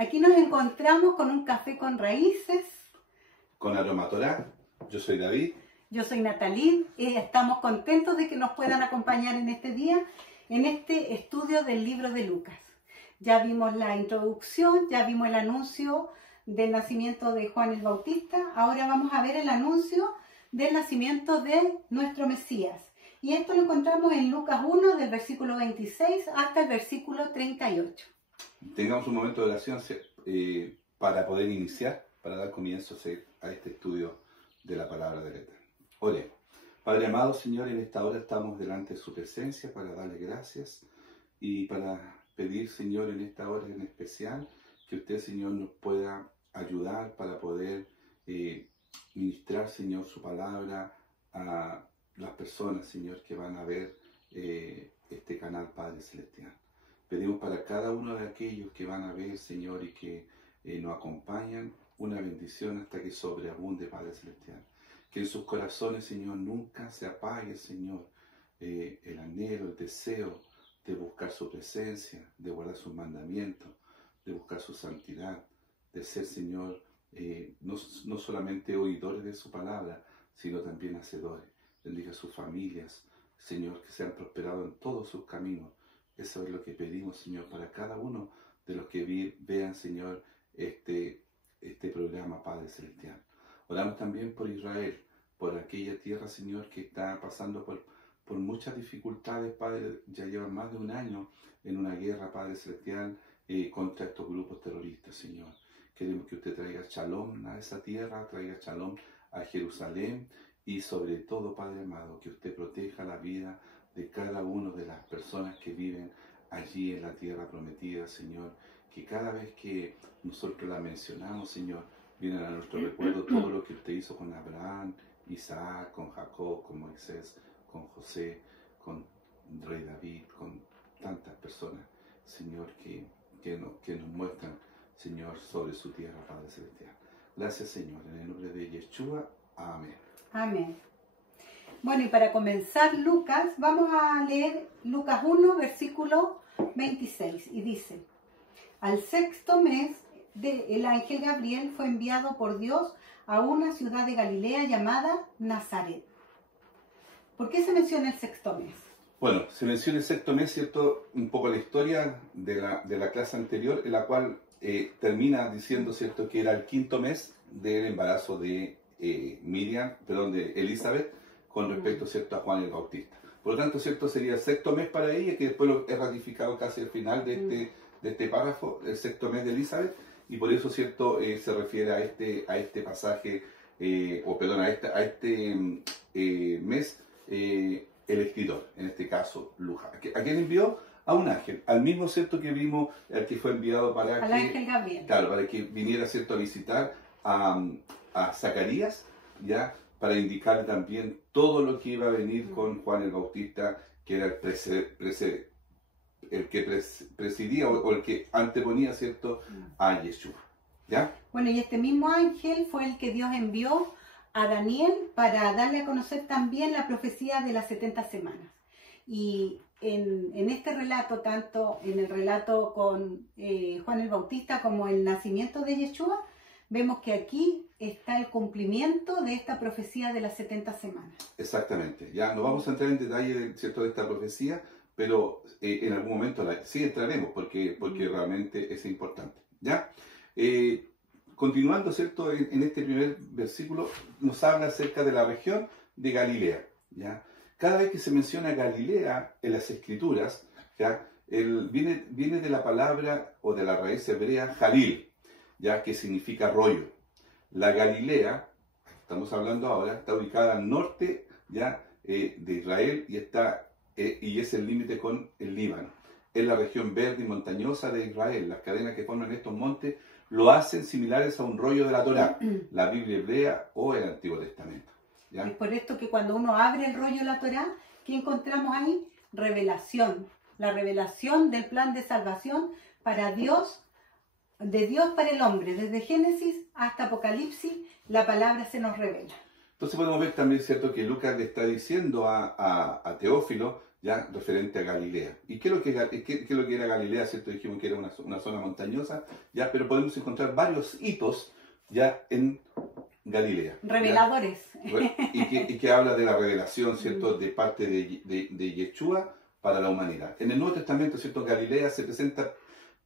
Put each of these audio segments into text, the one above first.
Aquí nos encontramos con un café con raíces. Con Aroma Torá. Yo soy David. Yo soy Natalie y estamos contentos de que nos puedan acompañar en este día, en este estudio del libro de Lucas. Ya vimos la introducción, ya vimos el anuncio del nacimiento de Juan el Bautista. Ahora vamos a ver el anuncio del nacimiento de nuestro Mesías. Y esto lo encontramos en Lucas 1, del versículo 26 hasta el versículo 38. Tengamos un momento de oración para poder iniciar, para dar comienzo a este estudio de la palabra del Eterno. Oremos. Padre amado, Señor, en esta hora estamos delante de su presencia para darle gracias y para pedir, Señor, en esta hora en especial, que usted, Señor, nos pueda ayudar para poder ministrar, Señor, su palabra a las personas, Señor, que van a ver este canal, Padre Celestial. Pedimos para cada uno de aquellos que van a ver, Señor, y que nos acompañan, una bendición hasta que sobreabunde, Padre Celestial. Que en sus corazones, Señor, nunca se apague, Señor, el anhelo, el deseo de buscar su presencia, de guardar sus mandamientos, de buscar su santidad, de ser, Señor, no solamente oidores de su palabra, sino también hacedores. Bendiga a sus familias, Señor, que sean prosperados en todos sus caminos. Eso es lo que pedimos, Señor, para cada uno de los que vean, Señor, este programa, Padre Celestial. Oramos también por Israel, por aquella tierra, Señor, que está pasando por muchas dificultades, Padre. Ya llevan más de un año en una guerra, Padre Celestial, contra estos grupos terroristas, Señor. Queremos que usted traiga shalom a esa tierra, traiga shalom a Jerusalén y sobre todo, Padre amado, que usted proteja la vida de cada una de las personas que viven allí en la tierra prometida, Señor. Que cada vez que nosotros la mencionamos, Señor, viene a nuestro recuerdo todo lo que usted hizo con Abraham, Isaac, con Jacob, con Moisés, con José, con Rey David, con tantas personas, Señor, que nos muestran, Señor, sobre su tierra, Padre Celestial. Gracias, Señor, en el nombre de Yeshua. Amén. Amén. Bueno, y para comenzar Lucas, vamos a leer Lucas 1, versículo 26, y dice: al sexto mes, el ángel Gabriel fue enviado por Dios a una ciudad de Galilea llamada Nazaret. ¿Por qué se menciona el sexto mes? Bueno, se menciona el sexto mes, ¿cierto? Un poco la historia de la clase anterior, en la cual termina diciendo, ¿cierto?, que era el quinto mes del embarazo de de Elizabeth, con respecto, ¿cierto?, a Juan el Bautista. Por lo tanto, ¿cierto?, sería el sexto mes para ella, que después es ratificado casi al final de este párrafo, el sexto mes de Elizabeth, y por eso, ¿cierto?, se refiere a este pasaje, a este mes, el escritor, en este caso, Lucas. ¿A quién envió? A un ángel, al mismo, ¿cierto?, que vimos, el que fue enviado para al ángel Gabriel. Claro, para que viniera, ¿cierto?, a visitar a Zacarías, ¿ya?, para indicarle también todo lo que iba a venir con Juan el Bautista, que era el que presidía o el que anteponía, ¿cierto?, a Yeshua, ¿ya? Bueno, y este mismo ángel fue el que Dios envió a Daniel para darle a conocer también la profecía de las 70 semanas. Y en este relato, tanto en el relato con Juan el Bautista como el nacimiento de Yeshua, vemos que aquí está el cumplimiento de esta profecía de las 70 semanas. Exactamente. Ya no vamos a entrar en detalle, ¿cierto?, de esta profecía, pero en algún momento sí entraremos porque realmente es importante, ¿ya? Continuando, ¿cierto?, en este primer versículo nos habla acerca de la región de Galilea, ¿ya? Cada vez que se menciona Galilea en las Escrituras, ¿ya?, viene de la palabra o de la raíz hebrea Jalil, ya, que significa arroyo. La Galilea, estamos hablando ahora, está ubicada al norte, ya, de Israel y es el límite con el Líbano. Es la región verde y montañosa de Israel. Las cadenas que forman estos montes lo hacen similares a un rollo de la Torá, la Biblia hebrea o el Antiguo Testamento, ¿ya? Es por esto que cuando uno abre el rollo de la Torá, ¿qué encontramos ahí? Revelación. La revelación del plan de salvación para Dios, de Dios para el hombre. Desde Génesis hasta Apocalipsis, la palabra se nos revela. Entonces podemos ver también, ¿cierto?, que Lucas le está diciendo a Teófilo ya referente a Galilea. ¿Y qué es lo que era Galilea? ¿Cierto? Dijimos que era una zona montañosa, ya, pero podemos encontrar varios hitos ya en Galilea. Reveladores. Y que habla de la revelación, ¿cierto?, de parte de Yeshua para la humanidad. En el Nuevo Testamento, ¿cierto?, Galilea se presenta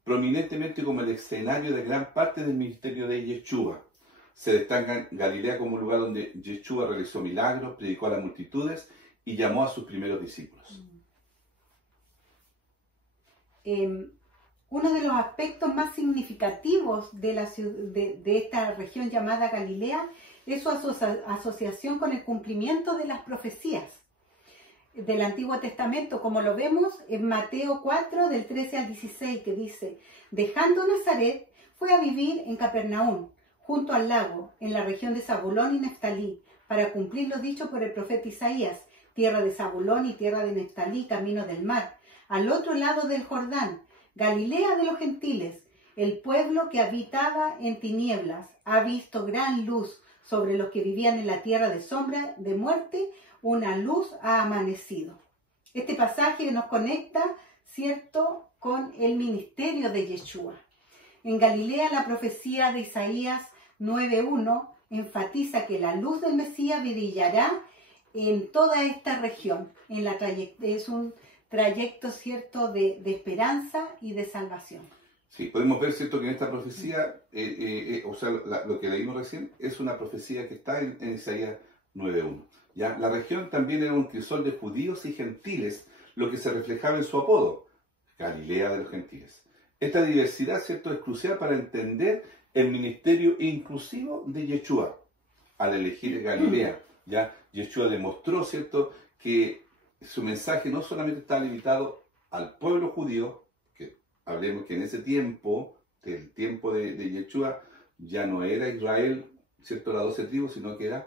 prominentemente como el escenario de gran parte del ministerio de Yeshua. Se destaca Galilea como un lugar donde Yeshua realizó milagros, predicó a las multitudes y llamó a sus primeros discípulos. Uno de los aspectos más significativos de esta región llamada Galilea es su asociación con el cumplimiento de las profecías del Antiguo Testamento, como lo vemos en Mateo 4, del 13 al 16, que dice: dejando Nazaret, fue a vivir en Capernaum, junto al lago, en la región de Zabulón y Neftalí, para cumplir lo dicho por el profeta Isaías: tierra de Zabulón y tierra de Neftalí, camino del mar, al otro lado del Jordán, Galilea de los gentiles. El pueblo que habitaba en tinieblas ha visto gran luz. Sobre los que vivían en la tierra de sombra de muerte, una luz ha amanecido. Este pasaje nos conecta, ¿cierto?, con el ministerio de Yeshua. En Galilea, la profecía de Isaías 9:1 enfatiza que la luz del Mesías brillará en toda esta región. Es un trayecto, ¿cierto?, de esperanza y de salvación. Sí, podemos ver, ¿cierto?, que en esta profecía, lo que leímos recién, es una profecía que está en Isaías 9:1. ¿Ya? La región también era un crisol de judíos y gentiles, lo que se reflejaba en su apodo, Galilea de los gentiles. Esta diversidad, ¿cierto?, es crucial para entender el ministerio inclusivo de Yeshua al elegir Galilea. ¿Ya? Yeshua demostró, ¿cierto?, que su mensaje no solamente estaba limitado al pueblo judío. Hablemos que en ese tiempo, del tiempo de Yeshua, ya no era Israel, ¿cierto?, las 12 tribus, sino que era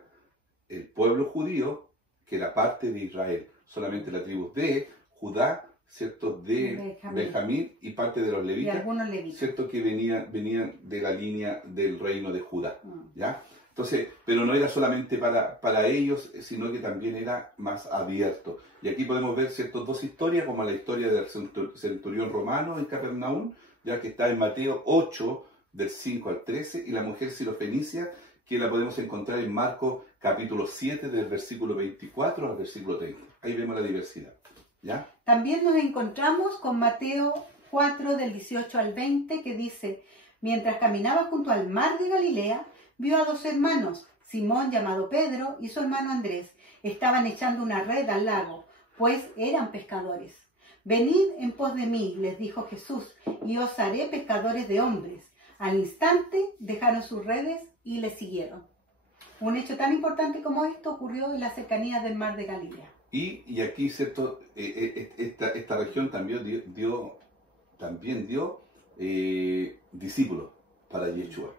el pueblo judío, que era parte de Israel. Solamente la tribu de Judá, ¿cierto?, de Benjamín y parte de los levitas, y algunos levitas, ¿cierto?, que venían de la línea del reino de Judá. ¿Ya? Entonces, pero no era solamente para ellos, sino que también era más abierto. Y aquí podemos ver, ¿cierto?, dos historias, como la historia del centurión romano en Capernaum, ya que está en Mateo 8, del 5 al 13, y la mujer sirofenicia, que la podemos encontrar en Marcos capítulo 7, del versículo 24 al versículo 30. Ahí vemos la diversidad. ¿Ya? También nos encontramos con Mateo 4, del 18 al 20, que dice: mientras caminaba junto al mar de Galilea, vio a dos hermanos, Simón llamado Pedro y su hermano Andrés. Estaban echando una red al lago, pues eran pescadores. Venid en pos de mí, les dijo Jesús, y os haré pescadores de hombres. Al instante dejaron sus redes y le siguieron. Un hecho tan importante como esto ocurrió en la cercanía del mar de Galilea. Y aquí, ¿cierto?, esta región también dio discípulos para Yeshua.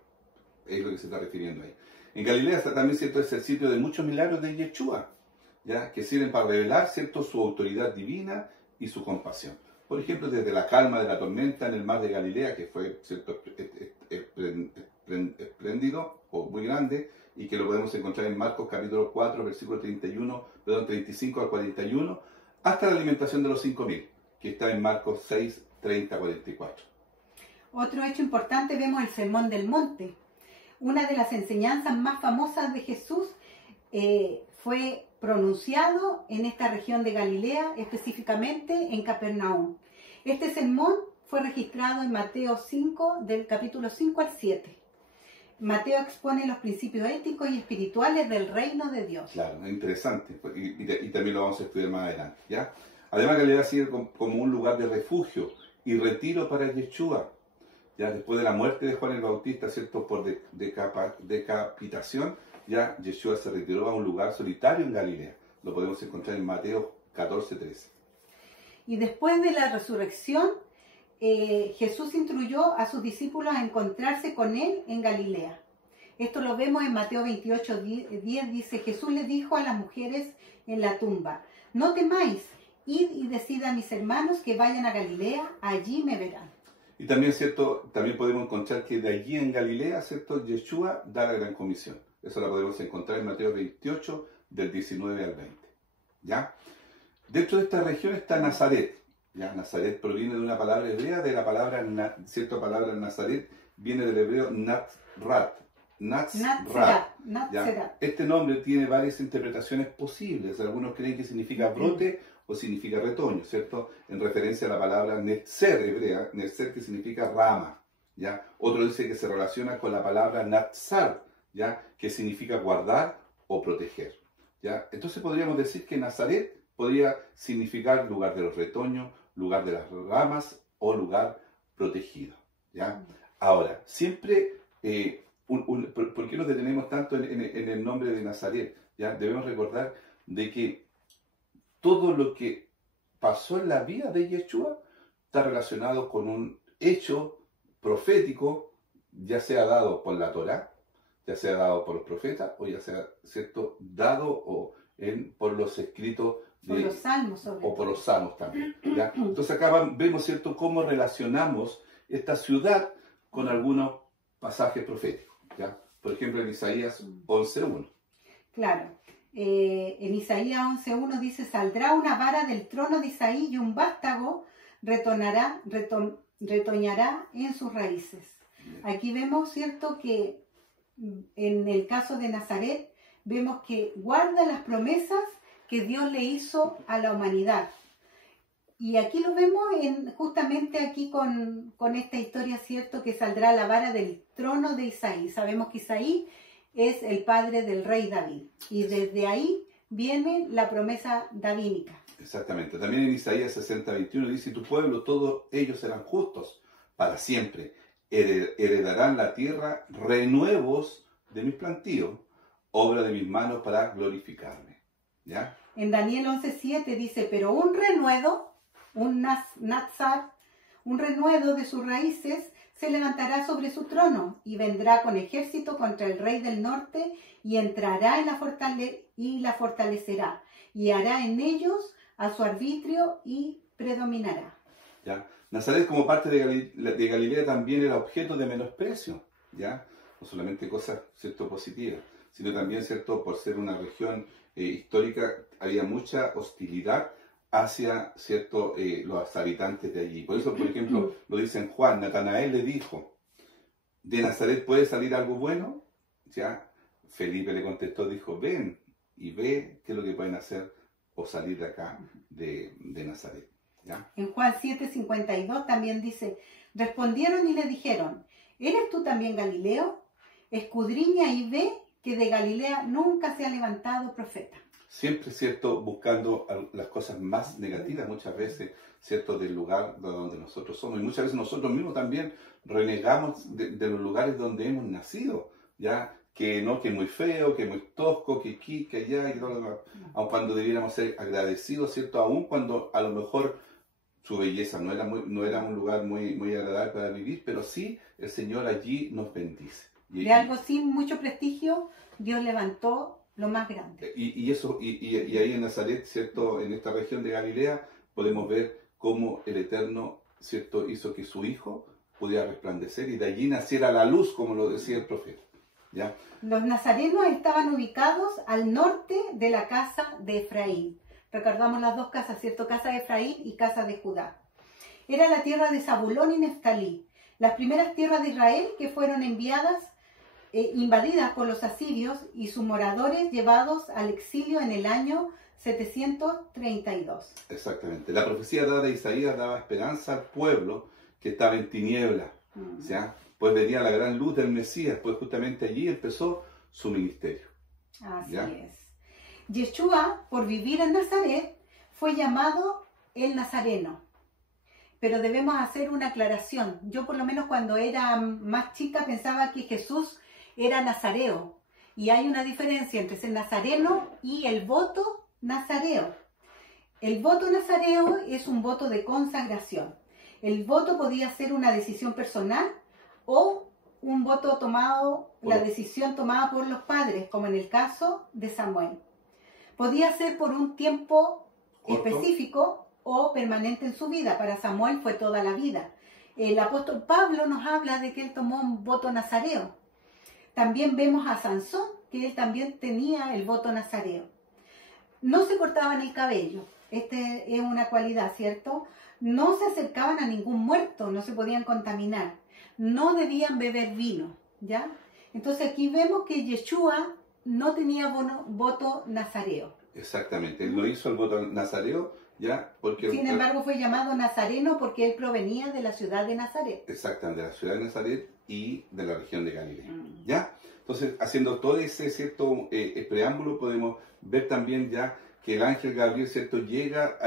Es lo que se está refiriendo ahí. En Galilea está también, ¿cierto?, es el sitio de muchos milagros de Yeshua, ¿ya?, que sirven para revelar, ¿cierto?, su autoridad divina y su compasión. Por ejemplo, desde la calma de la tormenta en el mar de Galilea, que fue, ¿cierto?, espléndido o muy grande, y que lo podemos encontrar en Marcos capítulo 4, versículo 35 al 41, hasta la alimentación de los 5.000, que está en Marcos 6, 30, 44. Otro hecho importante, vemos el Sermón del Monte. Una de las enseñanzas más famosas de Jesús fue pronunciado en esta región de Galilea, específicamente en Capernaum. Este sermón fue registrado en Mateo 5, del capítulo 5 al 7. Mateo expone los principios éticos y espirituales del reino de Dios. Claro, es interesante, y también lo vamos a estudiar más adelante, ¿ya? Además, Galilea sirve como un lugar de refugio y retiro para Yeshua. Ya después de la muerte de Juan el Bautista, ¿cierto?, por decapitación, ya Yeshua se retiró a un lugar solitario en Galilea. Lo podemos encontrar en Mateo 14, 13. Y después de la resurrección, Jesús instruyó a sus discípulos a encontrarse con él en Galilea. Esto lo vemos en Mateo 28, 10, dice: Jesús le dijo a las mujeres en la tumba: no temáis, id y decid a mis hermanos que vayan a Galilea, allí me verán. Y también, ¿cierto?, también podemos encontrar que de allí en Galilea, ¿cierto?, Yeshua da la gran comisión. Eso la podemos encontrar en Mateo 28, del 19 al 20. ¿Ya? Dentro de esta región está Nazaret. ¿Ya? Nazaret proviene de una palabra hebrea, de la palabra, cierta palabra Nazaret, viene del hebreo Natzrat. Natzrat. Este nombre tiene varias interpretaciones posibles. Algunos creen que significa brote o significa retoño, ¿cierto? En referencia a la palabra Netzer hebrea, Netzer que significa rama, ¿ya? Otro dice que se relaciona con la palabra Natzar, ¿ya? Que significa guardar o proteger, ¿ya? Entonces podríamos decir que Nazaret podría significar lugar de los retoños, lugar de las ramas o lugar protegido, ¿ya? Ahora, siempre, ¿por qué nos detenemos tanto en el nombre de Nazaret? ¿Ya? Debemos recordar de que todo lo que pasó en la vida de Yeshua está relacionado con un hecho profético, ya sea dado por la Torá, ya sea dado por los profetas, o ya sea, ¿cierto?, dado por los escritos por los salmos, o por los salmos también, ¿ya? Entonces acá vemos, ¿cierto?, cómo relacionamos esta ciudad con algunos pasajes proféticos, ¿ya? Por ejemplo, en Isaías 11.1. Claro, en Isaías 11.1 dice: saldrá una vara del trono de Isaí y un vástago retoñará en sus raíces. Aquí vemos, ¿cierto?, que en el caso de Nazaret vemos que guarda las promesas que Dios le hizo a la humanidad. Y aquí lo vemos justamente aquí con esta historia, ¿cierto?, que saldrá la vara del trono de Isaí. Sabemos que Isaí es el padre del rey David. Y desde ahí viene la promesa davídica. Exactamente. También en Isaías 60:21 dice: tu pueblo, todos ellos serán justos para siempre. Heredarán la tierra, renuevos de mis plantíos, obra de mis manos para glorificarme. ¿Ya? En Daniel 11:7 dice: pero un renuedo, un Natzar, un renuedo de sus raíces, se levantará sobre su trono y vendrá con ejército contra el rey del norte y entrará en la fortalecerá y hará en ellos a su arbitrio y predominará. ¿Ya? Nazaret, como parte de Galilea, también era objeto de menosprecio, ¿ya? No solamente cosas, ¿cierto?, positivas, sino también, ¿cierto?, por ser una región histórica, había mucha hostilidad hacia, ¿cierto?, los habitantes de allí. Por eso, por ejemplo, lo dice en Juan: Natanael le dijo: ¿de Nazaret puede salir algo bueno? ¿Ya? Felipe le contestó, dijo: ven y ve qué es lo que pueden hacer o salir de acá, de Nazaret. ¿Ya? En Juan 7:52 también dice: respondieron y le dijeron: ¿eres tú también Galileo? Escudriña y ve que de Galilea nunca se ha levantado profeta. Siempre, ¿cierto?, buscando las cosas más negativas, muchas veces, ¿cierto?, del lugar donde nosotros somos. Y muchas veces nosotros mismos también renegamos de los lugares donde hemos nacido, ¿ya? Que no, que es muy feo, que es muy tosco, que aquí, que allá, que todo lo demás. Aun cuando debiéramos ser agradecidos, ¿cierto?, aun cuando a lo mejor su belleza no era un lugar muy agradable para vivir, pero sí el Señor allí nos bendice. De algo sin mucho prestigio, Dios levantó lo más grande. Y ahí en Nazaret, ¿cierto?, en esta región de Galilea, podemos ver cómo el Eterno, ¿cierto?, hizo que su Hijo pudiera resplandecer y de allí naciera la luz, como lo decía el profeta. ¿Ya? Los nazarenos estaban ubicados al norte de la casa de Efraín. Recordamos las dos casas, ¿cierto? Casa de Efraín y casa de Judá. Era la tierra de Zabulón y Neftalí, las primeras tierras de Israel que fueron invadidas por los asirios y sus moradores llevados al exilio en el año 732. Exactamente. La profecía dada de Isaías daba esperanza al pueblo que estaba en tinieblas. ¿Ya? Pues venía la gran luz del Mesías, pues justamente allí empezó su ministerio. Así es. Yeshua, por vivir en Nazaret, fue llamado el Nazareno. Pero debemos hacer una aclaración. Yo, por lo menos cuando era más chica, pensaba que Jesús era nazareo. Y hay una diferencia entre ser nazareno y el voto nazareo. El voto nazareo es un voto de consagración. El voto podía ser una decisión personal o un voto tomado, la decisión tomada por los padres, como en el caso de Samuel. Podía ser por un tiempo específico o permanente en su vida. Para Samuel fue toda la vida. El apóstol Pablo nos habla de que él tomó un voto nazareo. También vemos a Sansón, que él también tenía el voto nazareo. No se cortaban el cabello. Esta es una cualidad, ¿cierto? No se acercaban a ningún muerto, no se podían contaminar. No debían beber vino, ¿ya? Entonces aquí vemos que Yeshua no tenía voto nazareo. Exactamente, él no hizo el voto nazareo, ¿ya? Porque sin embargo fue llamado nazareno porque él provenía de la ciudad de Nazaret. Exactamente, de la ciudad de Nazaret y de la región de Galilea, ¿ya? Entonces, haciendo todo ese cierto preámbulo, podemos ver también ya que el ángel Gabriel, ¿cierto? Llega,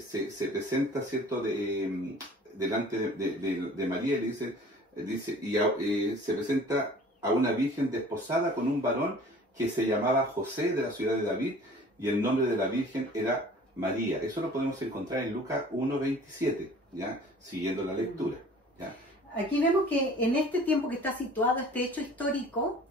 se presenta, ¿cierto? Delante de María y se presenta a una virgen desposada con un varón que se llamaba José, de la ciudad de David, y el nombre de la virgen era María. Eso lo podemos encontrar en Lucas 1:27, ¿ya? Siguiendo la lectura, ¿ya? Aquí vemos que en este tiempo que está situado este hecho histórico,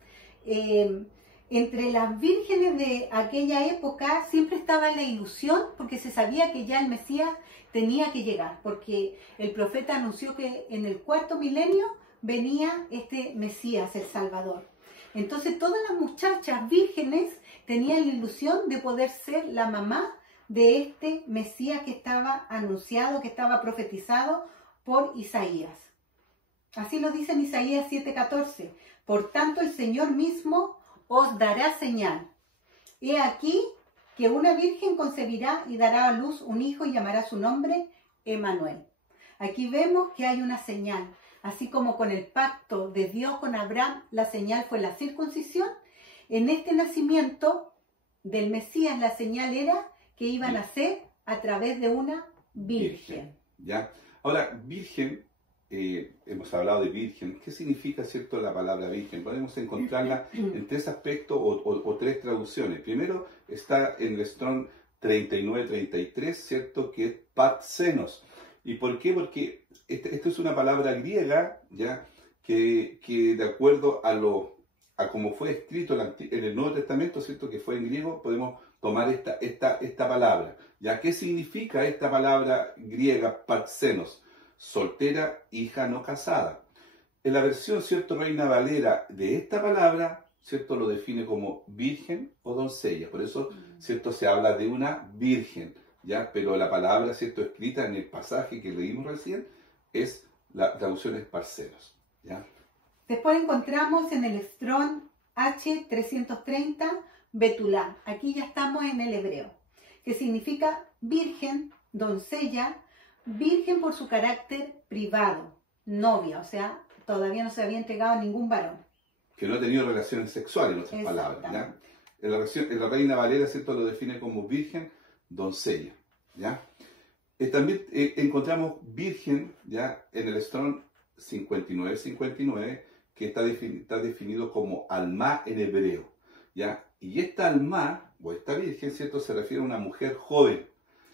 entre las vírgenes de aquella época siempre estaba la ilusión, porque se sabía que ya el Mesías tenía que llegar, porque el profeta anunció que en el 4.º milenio venía este Mesías, el Salvador. Entonces todas las muchachas vírgenes tenían la ilusión de poder ser la mamá de este Mesías que estaba anunciado, que estaba profetizado por Isaías. Así lo dice en Isaías 7:14. Por tanto, el Señor mismo os dará señal. He aquí que una virgen concebirá y dará a luz un hijo y llamará su nombre Emmanuel. Aquí vemos que hay una señal. Así como con el pacto de Dios con Abraham, la señal fue la circuncisión. En este nacimiento del Mesías, la señal era que iba a nacer a través de una virgen. ¿Ya? Ahora, virgen, hemos hablado de virgen. ¿Qué significa, cierto, la palabra virgen? Podemos encontrarla en tres aspectos o tres traducciones. Primero está en el Strong 39-33, ¿cierto? Que es parsenos. ¿Y por qué? Porque esto es una palabra griega, ¿ya? Que de acuerdo a como fue escrito en el Nuevo Testamento, ¿cierto? Que fue en griego, podemos tomar esta palabra. ¿Ya? ¿Qué significa esta palabra griega, parsenos? Soltera, hija no casada. En la versión, ¿cierto? Reina Valera de esta palabra, ¿cierto? Lo define como virgen o doncella. Por eso, ¿cierto? Se habla de una virgen, ¿ya? Pero la palabra, ¿cierto? Escrita en el pasaje que leímos recién, la traducción es parsenos, ¿ya? Después encontramos en el Strong H330 Betulá. Aquí ya estamos en el hebreo, que significa virgen, doncella, virgen por su carácter privado, novia, o sea, todavía no se había entregado a ningún varón. Que no ha tenido relaciones sexuales, en otras palabras, ¿ya? En la Reina Valera, ¿cierto? Lo define como virgen, doncella, ¿ya? También encontramos virgen, ¿ya? En el Strong 59-59, que está definido como alma en hebreo, ¿ya? Y esta alma, o esta virgen, ¿cierto? Se refiere a una mujer joven,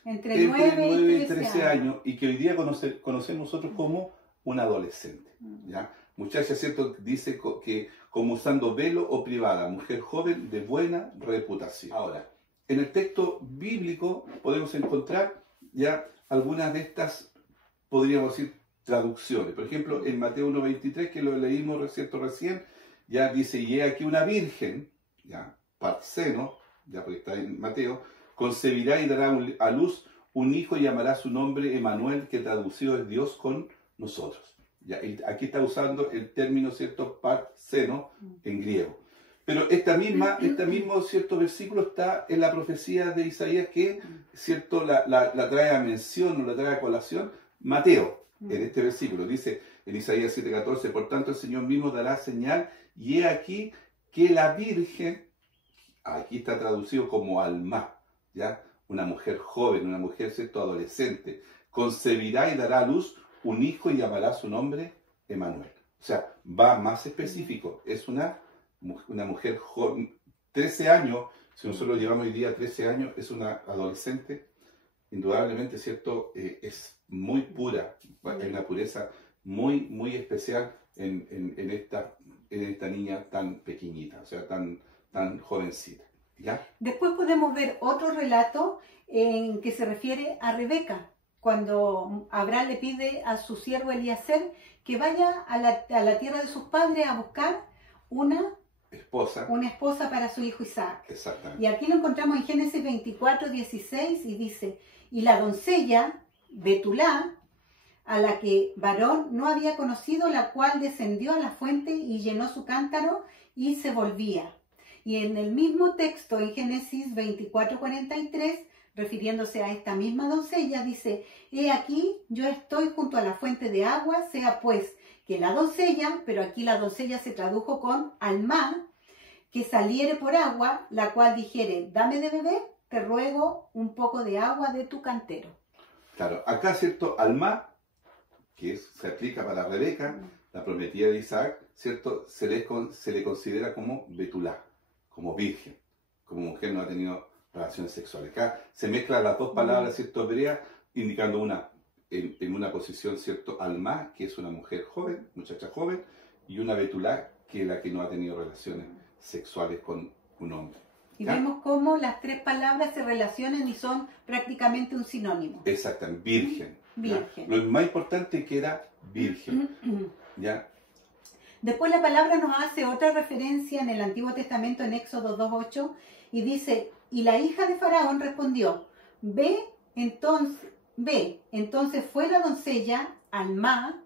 entre 9 y 13 años, y que hoy día conocemos nosotros como una adolescente, ¿ya? Muchacha, ¿cierto? Dice que como usando velo o privada, mujer joven de buena reputación. Ahora, en el texto bíblico podemos encontrar ya algunas de estas, podríamos decir, traducciones. Por ejemplo, en Mateo 1:23, que lo leímos, ¿cierto? Recién, ya dice, y he aquí una virgen, ya, parceno, ya porque está en Mateo, concebirá y dará a luz un hijo y llamará su nombre Emmanuel, que traducido es Dios con nosotros. Ya, aquí está usando el término, ¿cierto? Parceno en griego. Pero este mismo cierto versículo está en la profecía de Isaías que, ¿cierto? La trae a mención o la trae a colación Mateo, en este versículo. Dice en Isaías 7:14, por tanto el Señor mismo dará señal, y he aquí que la Virgen, aquí está traducido como alma, ¿ya? Una mujer joven, una mujer, ¿cierto? Adolescente, concebirá y dará a luz un hijo y llamará su nombre Emmanuel. O sea, va más específico, es una mujer joven, 13 años, si nosotros llevamos hoy día 13 años, es una adolescente, indudablemente, ¿cierto? Es muy pura, hay una pureza muy, muy especial en esta niña tan pequeñita, o sea, tan jovencita, ¿ya? Después podemos ver otro relato en que se refiere a Rebeca, cuando Abraham le pide a su siervo Eliezer que vaya a la tierra de sus padres a buscar una una esposa para su hijo Isaac. Exactamente. Y aquí lo encontramos en Génesis 24, 16 y dice, y la doncella Betulá, a la que varón no había conocido, la cual descendió a la fuente y llenó su cántaro y se volvía. Y en el mismo texto, en Génesis 24, 43, refiriéndose a esta misma doncella, dice, he aquí, yo estoy junto a la fuente de agua, sea pues que la doncella, pero aquí la doncella se tradujo con alma, que saliere por agua, la cual dijere, dame de beber, te ruego un poco de agua de tu cantero. Claro, acá, ¿cierto? Alma, que se aplica para Rebeca, la prometida de Isaac, ¿cierto? Se le considera como Betulá, como virgen, como mujer no ha tenido relaciones sexuales. Acá se mezclan las dos palabras, ¿cierto? Hebreas, indicando una en una posición, ¿cierto? Alma, que es una mujer joven, muchacha joven, y una Betulá, que es la que no ha tenido relaciones sexuales con un hombre. Y vemos cómo las tres palabras se relacionan y son prácticamente un sinónimo. Exactamente, virgen. Virgen. Lo más importante es que era virgen. ¿Ya? Después la palabra nos hace otra referencia en el Antiguo Testamento, en Éxodo 2:8, y dice, y la hija de Faraón respondió, ve, entonces fue la doncella Alma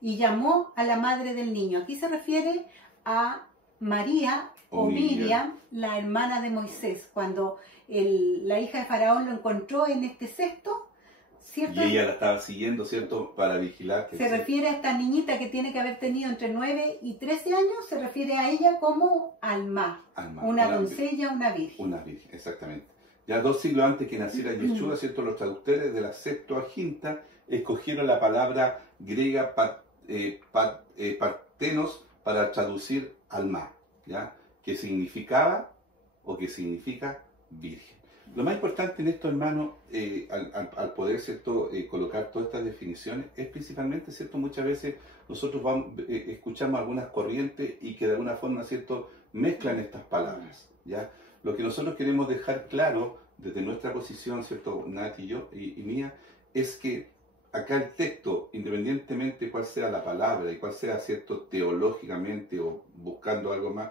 y llamó a la madre del niño. Aquí se refiere a María o Miriam, la hermana de Moisés, cuando la hija de Faraón lo encontró en este cesto, ¿cierto? Y ella la estaba siguiendo, ¿cierto? Para vigilar. Se refiere a esta niñita que tiene que haber tenido entre 9 y 13 años, se refiere a ella como Alma, una doncella, una virgen. Una virgen, exactamente. Ya 2 siglos antes que naciera Yeshua, ¿cierto? Los traductores de la Septuaginta escogieron la palabra griega partenos para traducir Alma, ¿ya? Que significaba o que significa virgen. Lo más importante en esto, hermano, al poder, ¿cierto? Colocar todas estas definiciones, es principalmente, ¿cierto? Muchas veces nosotros escuchamos algunas corrientes y que de alguna forma, ¿cierto? Mezclan estas palabras, ¿ya? Lo que nosotros queremos dejar claro desde nuestra posición, ¿cierto? Nat y yo y mía, es que acá el texto, independientemente cuál sea la palabra y cuál sea, ¿cierto? Teológicamente o buscando algo más,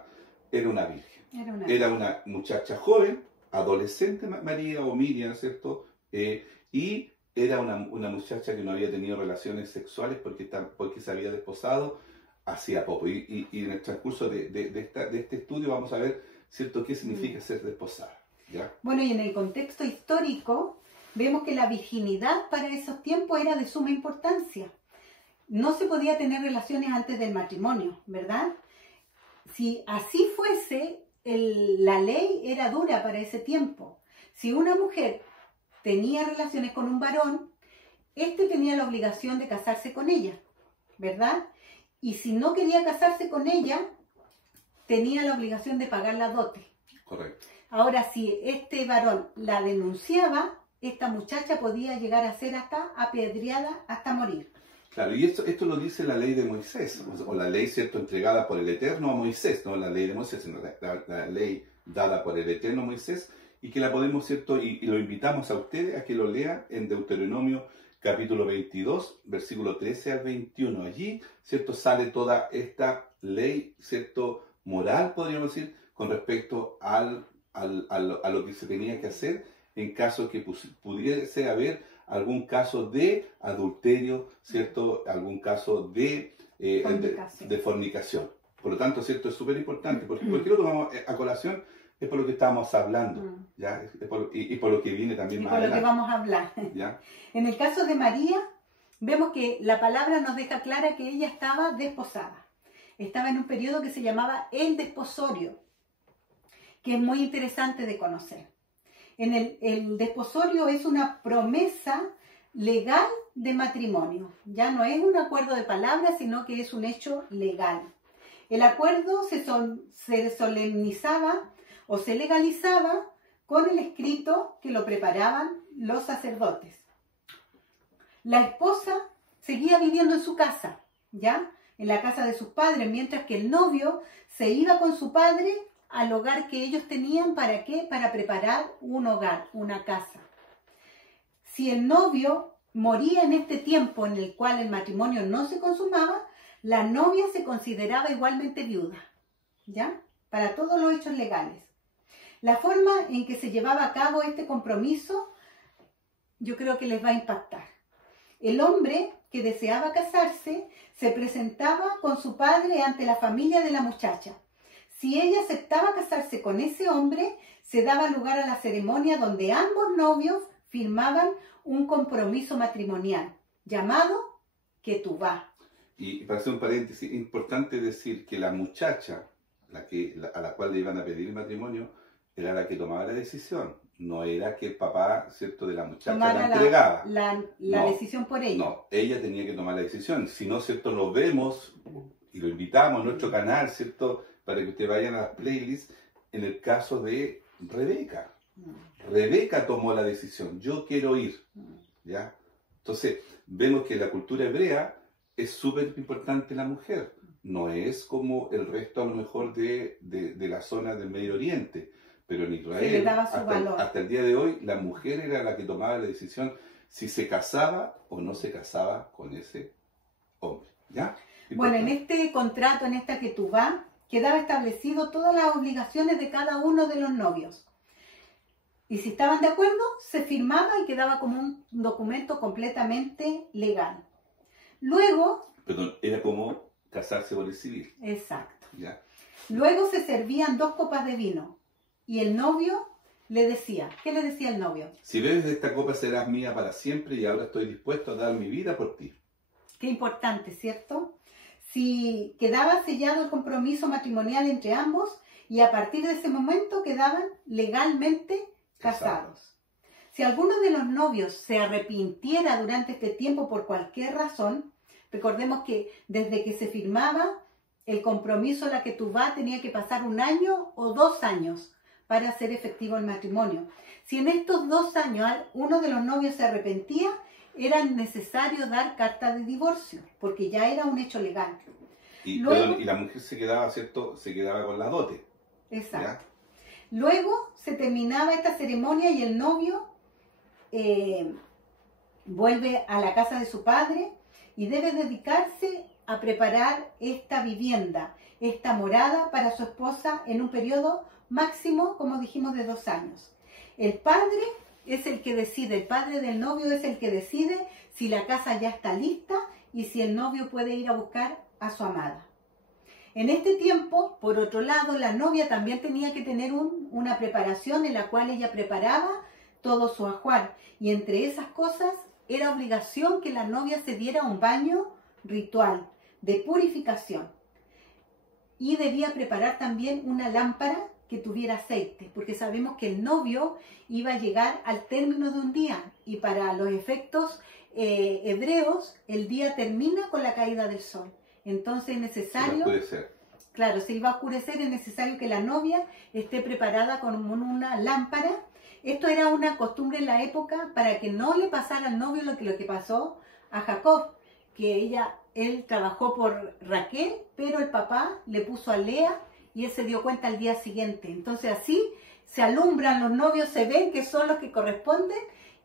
era una virgen. Era una muchacha joven, adolescente María o Miriam, ¿cierto? Y era una muchacha que no había tenido relaciones sexuales porque se había desposado hacía poco. Y en el transcurso de este estudio vamos a ver, ¿cierto?, qué significa ser desposada, ¿ya? Bueno, y en el contexto histórico vemos que la virginidad para esos tiempos era de suma importancia. No se podía tener relaciones antes del matrimonio, ¿verdad? Si así fuese, la ley era dura para ese tiempo. Si una mujer tenía relaciones con un varón, éste tenía la obligación de casarse con ella, ¿verdad? Y si no quería casarse con ella, tenía la obligación de pagar la dote. Correcto. Ahora, si este varón la denunciaba, esta muchacha podía llegar a ser hasta apedreada hasta morir. Claro, y esto lo dice la ley de Moisés, o la ley, ¿cierto?, entregada por el Eterno a Moisés, no la ley de Moisés, sino la ley dada por el Eterno a Moisés, y que la podemos, ¿cierto?, y lo invitamos a ustedes a que lo lean en Deuteronomio capítulo 22, versículo 13 al 21. Allí, ¿cierto?, sale toda esta ley, ¿cierto?, moral, podríamos decir, con respecto a lo que se tenía que hacer en caso que pudiese haber algún caso de adulterio, ¿cierto?, algún caso de fornicación. Por lo tanto, ¿cierto?, es súper importante. ¿Por qué lo tomamos a colación? Es por lo que estábamos hablando, ¿ya? Y por lo que viene también más adelante. Por lo que vamos a hablar. ¿Ya? En el caso de María, vemos que la palabra nos deja clara que ella estaba desposada. Estaba en un periodo que se llamaba el desposorio, que es muy interesante de conocer. El desposorio es una promesa legal de matrimonio. Ya no es un acuerdo de palabras, sino que es un hecho legal. El acuerdo se solemnizaba o se legalizaba con el escrito que lo preparaban los sacerdotes. La esposa seguía viviendo en su casa, ¿ya?, en la casa de sus padres, mientras que el novio se iba con su padre al hogar que ellos tenían. ¿Para qué? Para preparar un hogar, una casa. Si el novio moría en este tiempo en el cual el matrimonio no se consumaba, la novia se consideraba igualmente viuda, ¿ya? para todos los hechos legales. La forma en que se llevaba a cabo este compromiso, yo creo que les va a impactar. El hombre que deseaba casarse se presentaba con su padre ante la familia de la muchacha. Si ella aceptaba casarse con ese hombre, se daba lugar a la ceremonia donde ambos novios firmaban un compromiso matrimonial llamado ketubá. Y para hacer un paréntesis, es importante decir que la muchacha a la cual le iban a pedir el matrimonio era la que tomaba la decisión. No era que el papá, ¿cierto?, de la muchacha la entregaba. La decisión por ella. No, ella tenía que tomar la decisión. Si no, ¿cierto?, lo vemos y lo invitamos a nuestro canal, ¿cierto?, para que ustedes vayan a las playlists, en el caso de Rebeca. Rebeca tomó la decisión. Yo quiero ir. ¿Ya? Entonces, vemos que en la cultura hebrea es súper importante la mujer. No es como el resto, a lo mejor, de la zona del Medio Oriente. Pero en Israel, le daba su valor. Hasta el día de hoy, la mujer era la que tomaba la decisión si se casaba o no se casaba con ese hombre. ¿Ya? Bueno, en este contrato, en esta ketubá, quedaba establecido todas las obligaciones de cada uno de los novios. Y si estaban de acuerdo, se firmaba y quedaba como un documento completamente legal. Luego... Perdón, era como casarse por el civil. Exacto. ¿Ya? Luego se servían 2 copas de vino. Y el novio le decía, ¿qué le decía el novio? Si bebes de esta copa serás mía para siempre y ahora estoy dispuesto a dar mi vida por ti. Qué importante, ¿cierto? Si quedaba sellado el compromiso matrimonial entre ambos y a partir de ese momento quedaban legalmente casados. Si alguno de los novios se arrepintiera durante este tiempo por cualquier razón, recordemos que desde que se firmaba el compromiso, la ketubá, tenía que pasar 1 año o 2 años para hacer efectivo el matrimonio. Si en estos 2 años uno de los novios se arrepentía, era necesario dar carta de divorcio, porque ya era un hecho legal. Y la mujer se quedaba, ¿cierto?, se quedaba con la dote. Exacto. ¿Ya? Luego se terminaba esta ceremonia y el novio vuelve a la casa de su padre y debe dedicarse a preparar esta vivienda, esta morada para su esposa en un periodo máximo, como dijimos, de 2 años. El padre es el que decide, el padre del novio es el que decide si la casa ya está lista y si el novio puede ir a buscar a su amada. En este tiempo, por otro lado, la novia también tenía que tener una preparación en la cual ella preparaba todo su ajuar. Y entre esas cosas era obligación que la novia se diera un baño ritual de purificación. Y debía preparar también una lámpara que tuviera aceite, porque sabemos que el novio iba a llegar al término de un día. Y para los efectos hebreos, el día termina con la caída del sol. Entonces es necesario, claro, se iba a oscurecer, es necesario que la novia esté preparada con una lámpara. Esto era una costumbre en la época para que no le pasara al novio lo que pasó a Jacob, que él trabajó por Raquel, pero el papá le puso a Lea y él se dio cuenta al día siguiente. Entonces así se alumbran los novios, se ven que son los que corresponden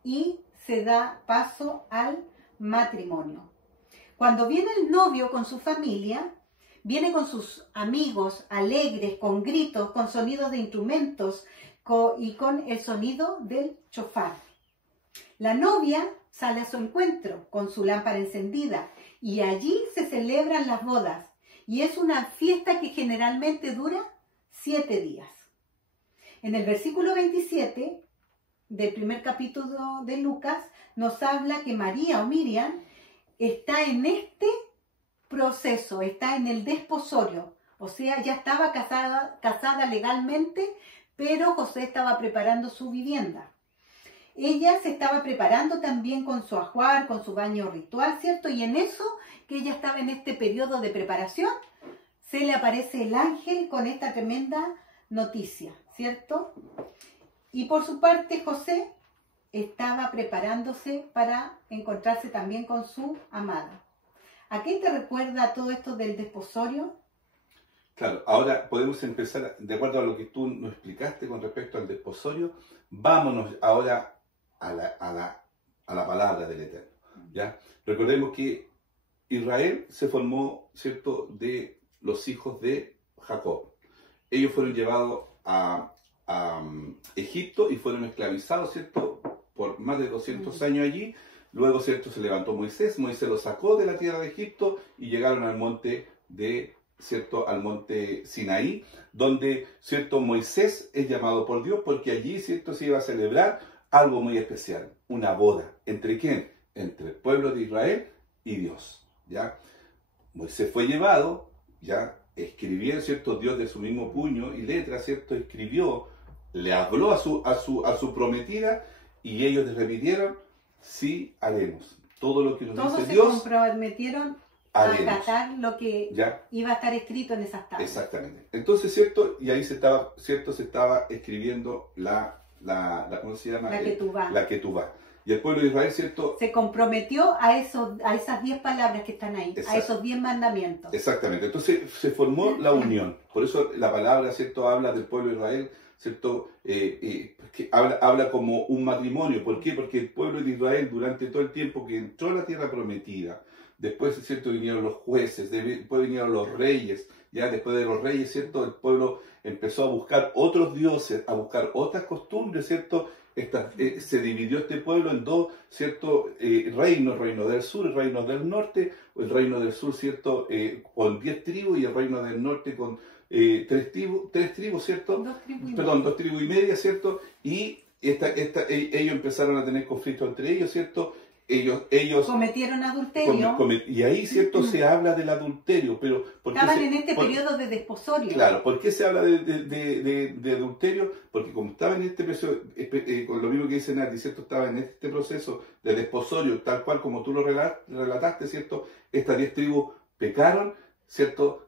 y se da paso al matrimonio. Cuando viene el novio con su familia, viene con sus amigos alegres, con gritos, con sonidos de instrumentos y con el sonido del shofar. La novia sale a su encuentro con su lámpara encendida y allí se celebran las bodas. Y es una fiesta que generalmente dura 7 días. En el versículo 27 del primer capítulo de Lucas nos habla que María o Miriam está en este proceso, está en el desposorio, o sea, ya estaba casada legalmente, pero José estaba preparando su vivienda. Ella se estaba preparando también con su ajuar, con su baño ritual, ¿cierto? Y en eso, que ella estaba en este periodo de preparación, se le aparece el ángel con esta tremenda noticia, ¿cierto? Y por su parte, José estaba preparándose para encontrarse también con su amada. ¿A qué te recuerda todo esto del desposorio? Claro, ahora podemos empezar, de acuerdo a lo que tú nos explicaste con respecto al desposorio, vámonos ahora a la palabra del Eterno. ¿Ya? Recordemos que Israel se formó, ¿cierto?, de los hijos de Jacob. ellos fueron llevados a Egipto y fueron esclavizados, ¿cierto? Por más de 200 años allí. Luego, ¿cierto? Se levantó Moisés los sacó de la tierra de Egipto y llegaron al monte ¿cierto? Al monte Sinaí, donde, ¿cierto? Moisés es llamado por Dios porque allí, ¿cierto? Se iba a celebrar algo muy especial, una boda. ¿Entre quién? Entre el pueblo de Israel y Dios, ¿ya? Moisés fue llevado, ¿ya? Escribió, ¿cierto? Dios de su mismo puño y letra, ¿cierto? Escribió, le habló a su prometida y ellos le repitieron, sí, haremos. Todo lo que nos dice Dios. Todos se comprometieron a acatar lo que ¿ya? Iba a estar escrito en esas tablas. Exactamente. Entonces, ¿cierto? Y ahí se estaba escribiendo ¿cómo se llama? La Ketubá. Y el pueblo de Israel, ¿cierto? Se comprometió a esas 10 palabras que están ahí, a esos 10 mandamientos. Exactamente. Entonces se formó la unión. Por eso la palabra, ¿cierto? Habla del pueblo de Israel, ¿cierto? Que habla como un matrimonio. ¿Por qué? Porque el pueblo de Israel, durante todo el tiempo que entró a la tierra prometida, después, ¿cierto? Vinieron los jueces, después vinieron los reyes, ya después de los reyes, ¿cierto? El pueblo empezó a buscar otros dioses, a buscar otras costumbres, ¿cierto? Se dividió este pueblo en dos, ¿cierto? Reinos, reino del sur, el reino del norte, el reino del sur, ¿cierto? Con 10 tribus y el reino del norte con 3 tribus, ¿cierto? 2 tribus y media, ¿cierto? Y ellos empezaron a tener conflictos entre ellos, ¿cierto? Ellos cometieron adulterio. Y ahí, ¿cierto? Se habla del adulterio, pero... Estaban en este periodo de desposorio. Claro, ¿por qué se habla de adulterio? Porque como estaba en este proceso, con lo mismo que dice Nati, ¿cierto? Estaba en este proceso de desposorio, tal cual como tú lo relataste, ¿cierto? Estas 10 tribus pecaron, ¿cierto?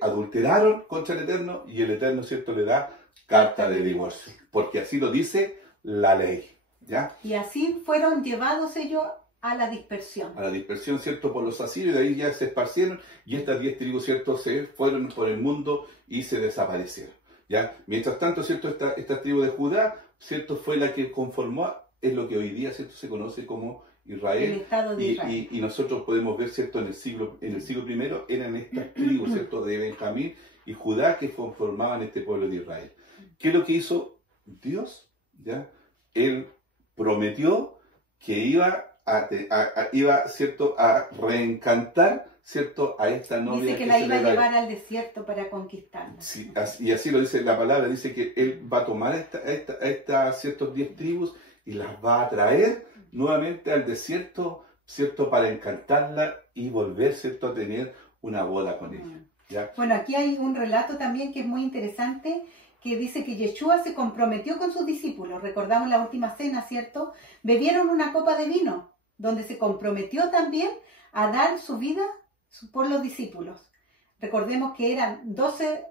Adulteraron contra el Eterno y el Eterno, ¿cierto? Le da carta de divorcio, porque así lo dice la ley. ¿Ya? Y así fueron llevados ellos a la dispersión. A la dispersión, ¿cierto? Por los asirios, de ahí ya se esparcieron y estas 10 tribus, ¿cierto? Se fueron por el mundo y se desaparecieron, ¿ya? Mientras tanto, ¿cierto? Esta tribu de Judá, ¿cierto? Fue la que conformó, es lo que hoy día, ¿cierto? Se conoce como Israel. El Estado de Israel. Y nosotros podemos ver, ¿cierto? En el siglo I eran estas tribus, ¿cierto? De Benjamín y Judá que conformaban este pueblo de Israel. ¿Qué es lo que hizo Dios? ¿Ya? Él prometió que iba, ¿cierto? A reencantar, ¿cierto? A esta novia. Dice que la iba a llevar al desierto para conquistarla. Sí, y así lo dice la palabra, dice que él va a tomar estas ciertos 10 tribus y las va a traer nuevamente al desierto, ¿cierto? Para encantarla y volver, ¿cierto? A tener una boda con ella. ¿Ya? Bueno, aquí hay un relato también que es muy interesante, que dice que Yeshua se comprometió con sus discípulos. Recordamos la última cena, ¿cierto? Bebieron una copa de vino, donde se comprometió también a dar su vida por los discípulos. Recordemos que eran 12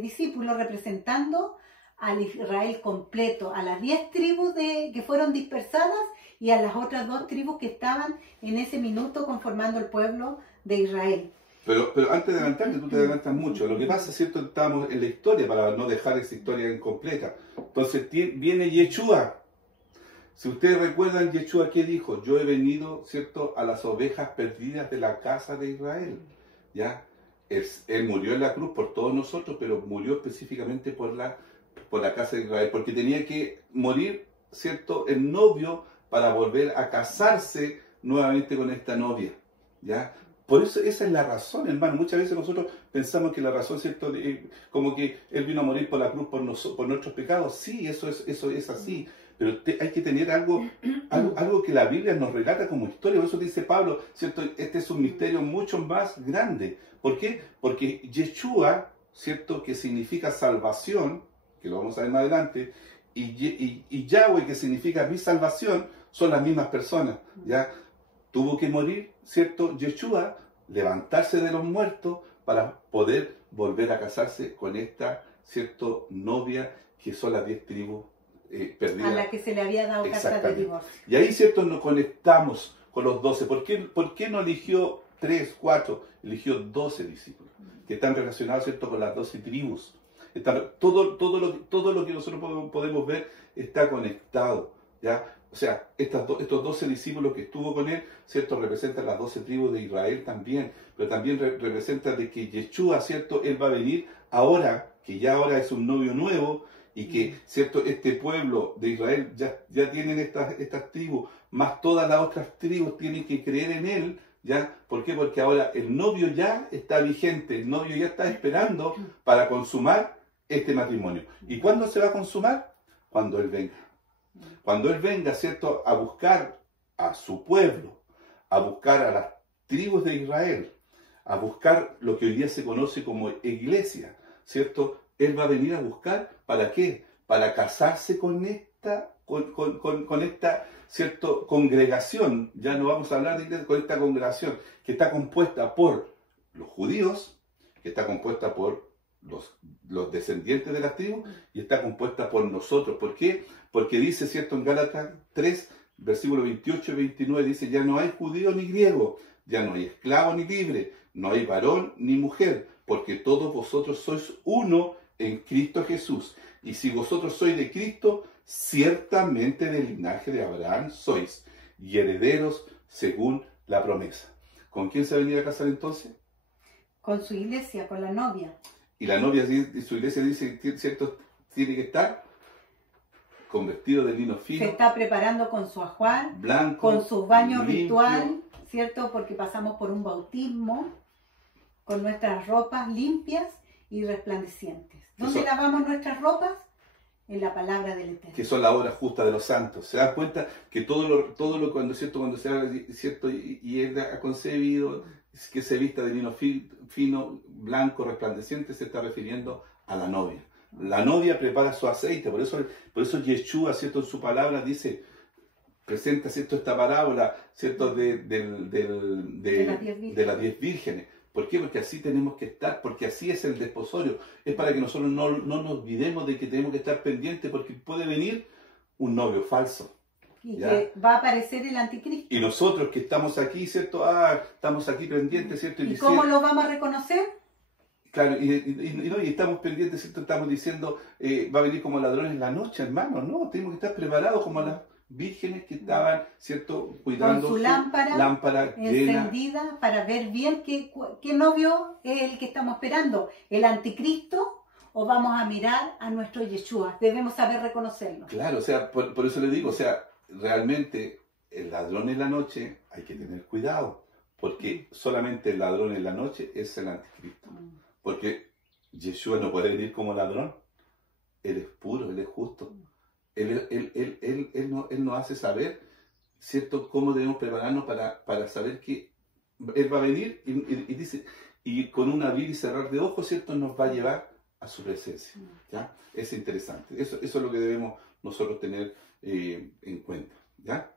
discípulos representando al Israel completo, a las 10 tribus que fueron dispersadas y a las otras 2 tribus que estaban en ese minuto conformando el pueblo de Israel. Pero antes de adelantarte, tú te adelantas mucho. Lo que pasa, ¿cierto? Estamos en la historia para no dejar esa historia incompleta. Entonces viene Yeshua. Si ustedes recuerdan, Yeshua, ¿qué dijo? Yo he venido, ¿cierto? A las ovejas perdidas de la casa de Israel. ¿Ya? Él murió en la cruz por todos nosotros, pero murió específicamente por la casa de Israel. Porque tenía que morir, ¿cierto? El novio para volver a casarse nuevamente con esta novia. ¿Ya? Por eso esa es la razón, hermano. Muchas veces nosotros pensamos que la razón, ¿cierto? Como que Él vino a morir por la cruz por nuestros pecados. Sí, eso es así. Pero hay que tener algo que la Biblia nos relata como historia. Por eso dice Pablo, ¿cierto? Este es un misterio mucho más grande. ¿Por qué? Porque Yeshua, ¿cierto? Que significa salvación, que lo vamos a ver más adelante, y Yahweh, que significa mi salvación, son las mismas personas, ¿ya? Tuvo que morir, ¿cierto? Yeshua, levantarse de los muertos para poder volver a casarse con esta, ¿cierto? Novia, que son las 10 tribus perdidas. A la que se le había dado carta de divorcio. Y ahí, ¿cierto? Nos conectamos con los 12. ¿Por qué no eligió 3, 4? Eligió 12 discípulos, que están relacionados, ¿cierto? Con las 12 tribus. Todo lo que nosotros podemos ver está conectado, ¿ya? O sea, estos 12 discípulos que estuvo con él, ¿cierto? Representan las 12 tribus de Israel también, pero también representa de que Yeshua, ¿cierto? Él va a venir ahora, que ya ahora es un novio nuevo y que, ¿cierto?, este pueblo de Israel ya tienen estas tribus, más todas las otras tribus tienen que creer en él, ¿ya? ¿Por qué? Porque ahora el novio ya está vigente, el novio ya está esperando para consumar este matrimonio. ¿Y cuándo se va a consumar? Cuando él venga. Cuando él venga, ¿cierto?, a buscar a su pueblo, a buscar a las tribus de Israel, a buscar lo que hoy día se conoce como iglesia, ¿cierto? Él va a venir a buscar, ¿para qué? Para casarse con esta, ¿cierto?, congregación. Ya no vamos a hablar de iglesia, con esta congregación que está compuesta por los judíos, que está compuesta por los descendientes de las tribus y está compuesta por nosotros. ¿Por qué? Porque dice, ¿cierto?, en Gálatas 3, versículos 28 y 29, dice, ya no hay judío ni griego, ya no hay esclavo ni libre, no hay varón ni mujer, porque todos vosotros sois uno en Cristo Jesús. Y si vosotros sois de Cristo, ciertamente del linaje de Abraham sois, y herederos según la promesa. ¿Con quién se va a venir a casar entonces? Con su iglesia, con la novia. Y la novia de su iglesia dice, ¿cierto?, tiene que estar con vestido de lino fino. Se está preparando con su ajuar, blanco, con sus baños limpio, ritual, ¿cierto? Porque pasamos por un bautismo, con nuestras ropas limpias y resplandecientes. ¿Dónde lavamos nuestras ropas? En la palabra del Eterno. Que son la obra justa de los santos. Se dan cuenta que todo lo cuando se habla, ¿cierto?, y él ha concebido que se vista de lino fino, blanco, resplandeciente, se está refiriendo a la novia. La novia prepara su aceite, por eso Yeshua, ¿cierto?, en su palabra dice, presenta, ¿cierto?, esta parábola, ¿cierto?, de las 10 vírgenes. ¿Por qué? Porque así tenemos que estar, porque así es el desposorio. Es para que nosotros no nos olvidemos de que tenemos que estar pendientes, porque puede venir un novio falso. Y ¿ya? que va a aparecer el anticristo. Y nosotros que estamos aquí, ¿cierto? Estamos aquí pendientes, ¿cierto? ¿Y cómo lo vamos a reconocer? Claro, y estamos pendientes, ¿cierto? Estamos diciendo, va a venir como ladrones en la noche, hermano. No, tenemos que estar preparados como las vírgenes que estaban, ¿cierto?, cuidando con su lámpara encendida llena, para ver bien qué novio es el que estamos esperando, el anticristo, o vamos a mirar a nuestro Yeshua. Debemos saber reconocerlo. Claro, o sea, por eso le digo, o sea, realmente el ladrón en la noche hay que tener cuidado, porque solamente el ladrón en la noche es el anticristo, porque Yeshua no puede venir como ladrón. Él es puro, él es justo. Él nos hace saber, ¿cierto?, cómo debemos prepararnos para saber que Él va a venir y dice, y con un abrir y cerrar de ojos, ¿cierto?, nos va a llevar a su presencia. ¿Ya? Es interesante. Eso es lo que debemos nosotros tener en cuenta. ¿Ya?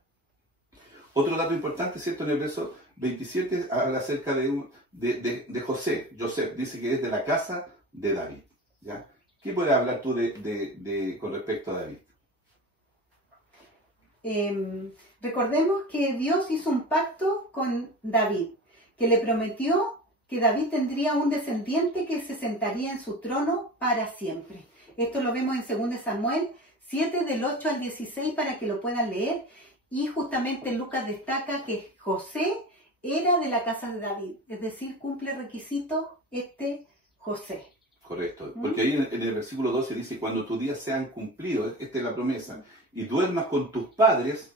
Otro dato importante, ¿cierto?, en el verso 27 habla acerca de José. Joseph dice que es de la casa de David. ¿Ya? ¿Qué puedes hablar tú con respecto a David? Recordemos que Dios hizo un pacto con David, que le prometió que David tendría un descendiente que se sentaría en su trono para siempre. Esto lo vemos en 2 Samuel 7, del 8 al 16, para que lo puedan leer. Y justamente Lucas destaca que José era de la casa de David, es decir, cumple requisito José. Correcto, porque ahí en el versículo 12 dice, cuando tus días sean cumplidos, esta es la promesa, y duermas con tus padres,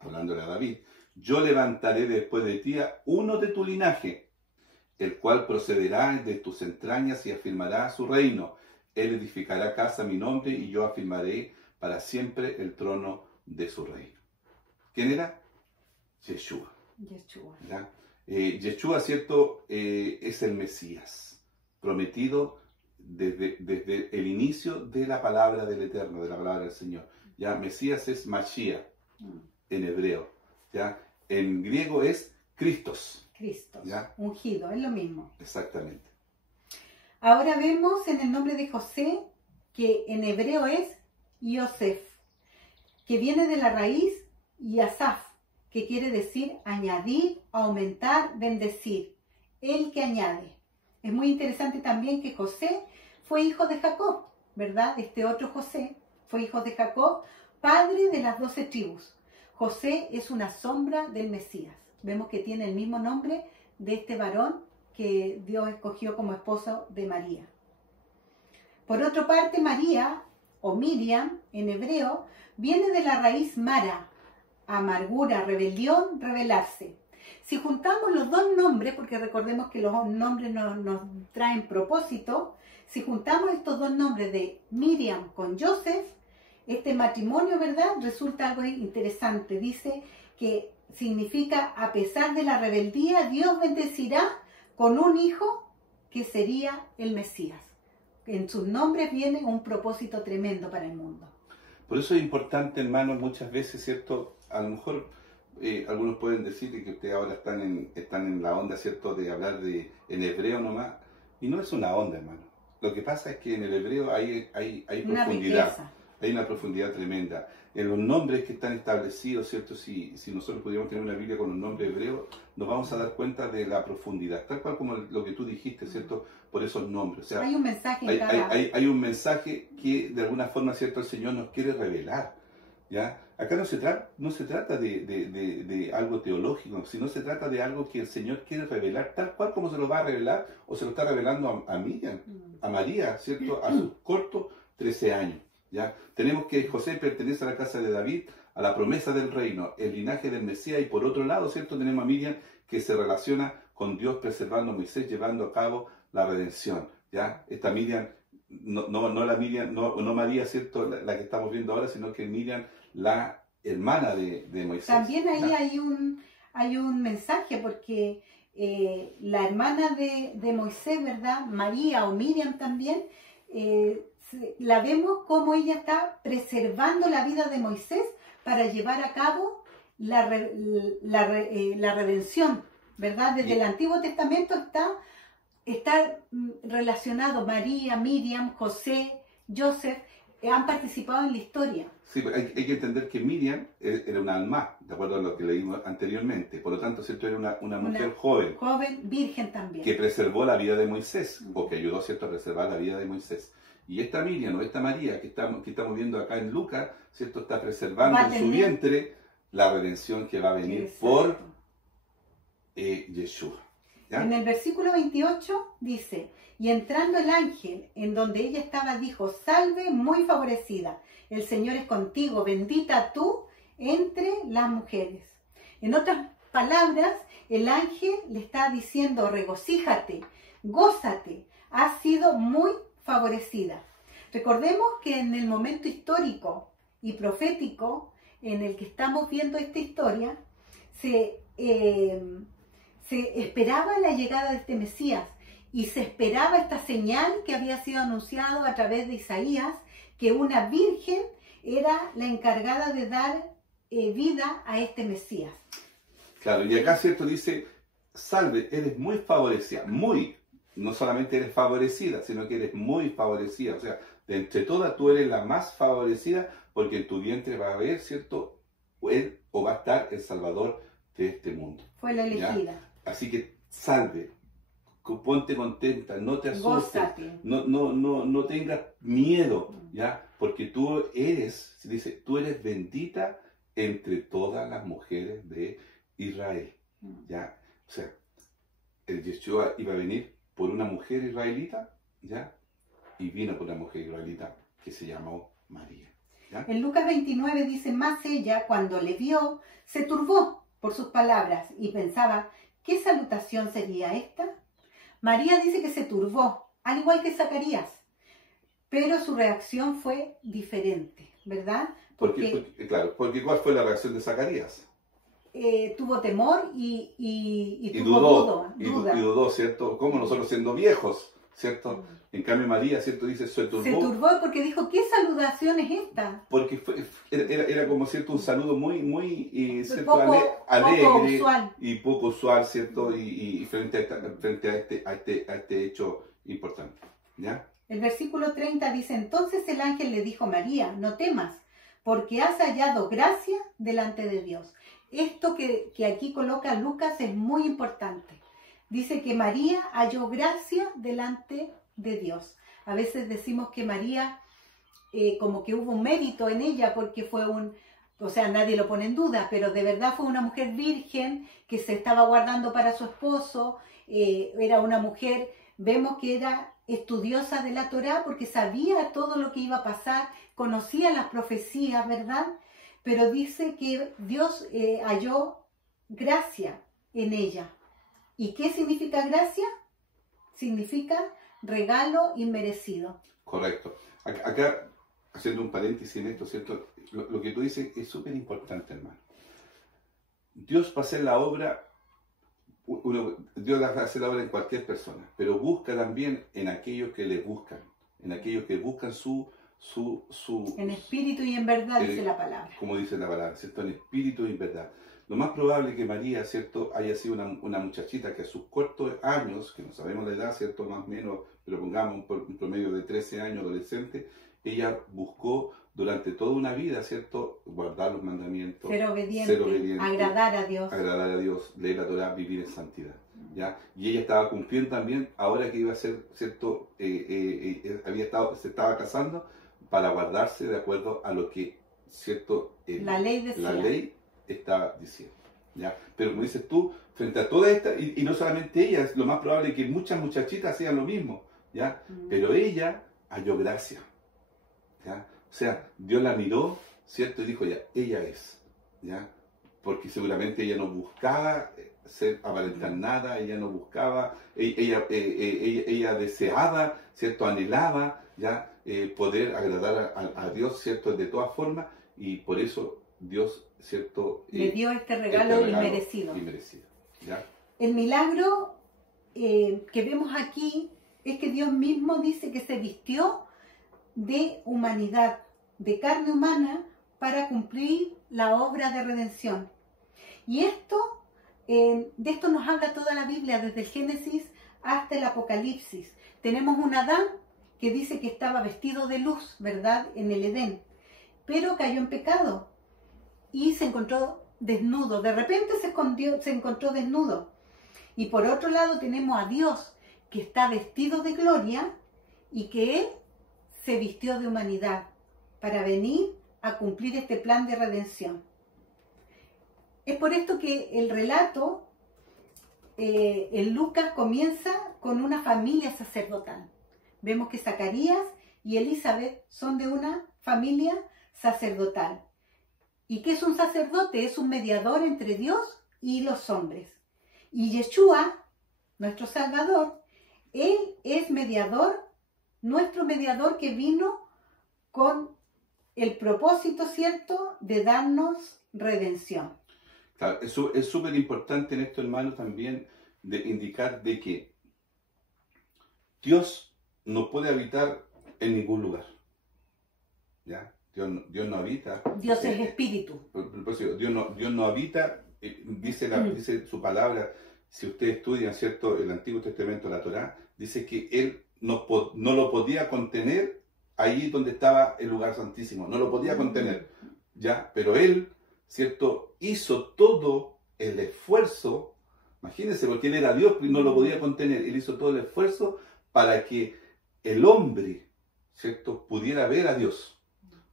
hablándole a David, yo levantaré después de ti a uno de tu linaje, el cual procederá de tus entrañas y afirmará su reino. Él edificará casa a mi nombre y yo afirmaré para siempre el trono de su reino. ¿Quién era? Yeshua. Yeshua, ¿cierto? Es el Mesías, prometido desde el inicio de la palabra del Eterno, de la palabra del Señor. ¿Ya? Mesías es Mashiach en hebreo. ¿Ya? En griego es Christos. ¿Ya? Ungido, es lo mismo. Exactamente. Ahora vemos en el nombre de José que en hebreo es Yosef, que viene de la raíz Yasaf, que quiere decir añadir, aumentar, bendecir, el que añade. Es muy interesante también que José fue hijo de Jacob, ¿verdad? Este otro José fue hijo de Jacob, padre de las 12 tribus. José es una sombra del Mesías. Vemos que tiene el mismo nombre de este varón que Dios escogió como esposo de María. Por otra parte, María, o Miriam, en hebreo, viene de la raíz mara, amargura, rebelión, rebelarse. Si juntamos los dos nombres, porque recordemos que los nombres nos traen propósito, si juntamos estos dos nombres de Miriam con Joseph, este matrimonio, ¿verdad?, resulta algo interesante. Dice que significa, a pesar de la rebeldía, Dios bendecirá con un hijo que sería el Mesías. En sus nombres viene un propósito tremendo para el mundo. Por eso es importante, hermanos, muchas veces, ¿cierto? A lo mejor algunos pueden decir que ustedes ahora están en la onda, ¿cierto?, de hablar en hebreo nomás. Y no es una onda, hermano. Lo que pasa es que en el hebreo hay profundidad. Riqueza. Hay una profundidad tremenda. En los nombres que están establecidos, ¿cierto? Si nosotros pudiéramos tener una Biblia con un nombre hebreo, nos vamos a dar cuenta de la profundidad. Tal cual como lo que tú dijiste, ¿cierto? Por esos nombres. O sea, hay un mensaje hay un mensaje que de alguna forma, ¿cierto?, el Señor nos quiere revelar. ¿Ya? Acá no se trata de algo teológico, sino se trata de algo que el Señor quiere revelar, tal cual como se lo va a revelar, o se lo está revelando a Miriam, a María, ¿cierto?, a sus cortos 13 años. ¿Ya? Tenemos que José pertenece a la casa de David, a la promesa del reino, el linaje del Mesías, y por otro lado, ¿cierto?, tenemos a Miriam que se relaciona con Dios preservando a Moisés, llevando a cabo la redención. ¿Ya? Esta Miriam, no María, ¿cierto?, la que estamos viendo ahora, sino que Miriam, la hermana de Moisés. También ahí hay un mensaje, porque la hermana de Moisés, ¿verdad?, María o Miriam también, la vemos como ella está preservando la vida de Moisés para llevar a cabo la redención, ¿verdad? Desde el Antiguo Testamento está relacionado María, Miriam, José, Joseph, han participado en la historia. Sí, hay que entender que Miriam era una alma, de acuerdo a lo que leímos anteriormente. Por lo tanto, ¿cierto?, era una mujer joven. Joven, virgen también. Que preservó la vida de Moisés, o que ayudó, ¿cierto?, a preservar la vida de Moisés. Y esta Miriam, o esta María que estamos viendo acá en Lucas, ¿cierto?, está preservando en su vientre la redención que va a venir por Yeshua. ¿Ya? En el versículo 28 dice: y entrando el ángel en donde ella estaba, dijo: salve, muy favorecida, el Señor es contigo, bendita tú entre las mujeres. En otras palabras, el ángel le está diciendo: regocíjate, gózate, has sido muy favorecida. Recordemos que en el momento histórico y profético en el que estamos viendo esta historia, se esperaba la llegada de este Mesías, y se esperaba esta señal que había sido anunciado a través de Isaías, que una virgen era la encargada de dar vida a este Mesías. Claro, y acá, ¿cierto?, dice: salve, eres muy favorecida, muy. No solamente eres favorecida, sino que eres muy favorecida. O sea, de entre todas tú eres la más favorecida, porque en tu vientre va a haber, ¿cierto?, él, o va a estar el Salvador de este mundo. Fue la elegida. ¿Ya? Así que salve, ponte contenta, no te asustes, no tengas miedo, ¿ya? Porque tú eres, se dice, tú eres bendita entre todas las mujeres de Israel, ¿ya? O sea, el Yeshua iba a venir por una mujer israelita, ¿ya? Y vino por una mujer israelita que se llamó María, ¿ya? En Lucas 29 dice: más ella, cuando le vio, se turbó por sus palabras y pensaba: ¿qué salutación sería esta? María dice que se turbó, al igual que Zacarías, pero su reacción fue diferente, ¿verdad? Porque ¿cuál fue la reacción de Zacarías? Tuvo temor y tuvo duda. Y dudó, ¿cierto? Como nosotros siendo viejos, ¿cierto? En cambio María, ¿cierto?, dice: se turbó. Se turbó porque dijo: ¿qué saludación es esta? Porque era como, ¿cierto?, un saludo muy ¿cierto?, alegre, poco usual. Y poco usual, ¿cierto? Y frente a este hecho importante, ¿ya? El versículo 30 dice: entonces el ángel le dijo: María, no temas, porque has hallado gracia delante de Dios. Esto que aquí coloca Lucas es muy importante. Dice que María halló gracia delante de Dios. A veces decimos que María, como que hubo un mérito en ella, porque fue o sea, nadie lo pone en duda, pero de verdad fue una mujer virgen que se estaba guardando para su esposo. Era una mujer, vemos que estudiosa de la Torá porque sabía todo lo que iba a pasar, conocía las profecías, ¿verdad? Pero dice que Dios halló gracia en ella. ¿Y qué significa gracia? Significa regalo inmerecido. Correcto. Acá, haciendo un paréntesis en esto, ¿cierto? Lo que tú dices es súper importante, hermano. Dios va a hacer la obra, Dios va a hacer la obra en cualquier persona, pero busca también en aquellos que le buscan, en aquellos que buscan su en espíritu y en verdad, dice la palabra. Como dice la palabra, ¿cierto? En espíritu y en verdad. Lo más probable es que María, ¿cierto?, haya sido una muchachita que a sus cortos años, que no sabemos la edad, ¿cierto?, más o menos, pero pongamos un promedio de 13 años, adolescente, ella buscó durante toda una vida, ¿cierto?, guardar los mandamientos, ser obediente, agradar a Dios, leer la Torá, vivir en santidad, ¿ya? Y ella estaba cumpliendo también, ahora que iba a ser, ¿cierto?, se estaba casando para guardarse de acuerdo a lo que, ¿cierto?, la ley decía. La ley estaba diciendo, ¿ya? Pero como dices tú, frente a toda esta, y no solamente ella, es lo más probable que muchas muchachitas hacían lo mismo, ¿ya? Pero ella halló gracia, ¿ya? O sea, Dios la miró, ¿cierto? Y dijo, ya, ella es, ¿ya? Porque seguramente ella no buscaba aparentar nada, ella no buscaba, ella deseaba, ¿cierto? Anhelaba, ¿ya? Poder agradar a Dios, ¿cierto? De todas formas, y por eso Dios, ¿cierto? Le dio este regalo inmerecido. ¿Ya? El milagro que vemos aquí es que Dios mismo dice que se vistió de humanidad, de carne humana, para cumplir la obra de redención. Y de esto nos habla toda la Biblia, desde el Génesis hasta el Apocalipsis. Tenemos un Adán que dice que estaba vestido de luz, ¿verdad?, en el Edén, pero cayó en pecado y se encontró desnudo. De repente se encontró desnudo. Y por otro lado tenemos a Dios, que está vestido de gloria y que Él se vistió de humanidad para venir a cumplir este plan de redención. Es por esto que el relato en Lucas comienza con una familia sacerdotal. Vemos que Zacarías y Elizabeth son de una familia sacerdotal. ¿Y qué es un sacerdote? Es un mediador entre Dios y los hombres. Y Yeshua, nuestro Salvador, Él es mediador, nuestro mediador que vino con el propósito, ¿cierto?, de darnos redención. Claro, eso es súper importante en esto, hermano, también de indicar de que Dios no puede habitar en ningún lugar, ¿ya? Dios no habita. Dios es espíritu. Dios no habita, dice su palabra, si ustedes estudian, ¿cierto?, el Antiguo Testamento, la Torá, dice que Él no lo podía contener ahí donde estaba el lugar santísimo, no lo podía contener, ¿ya? Pero Él, ¿cierto?, hizo todo el esfuerzo, imagínense, porque Él era Dios y no lo podía contener, Él hizo todo el esfuerzo para que el hombre, ¿cierto?, pudiera ver a Dios.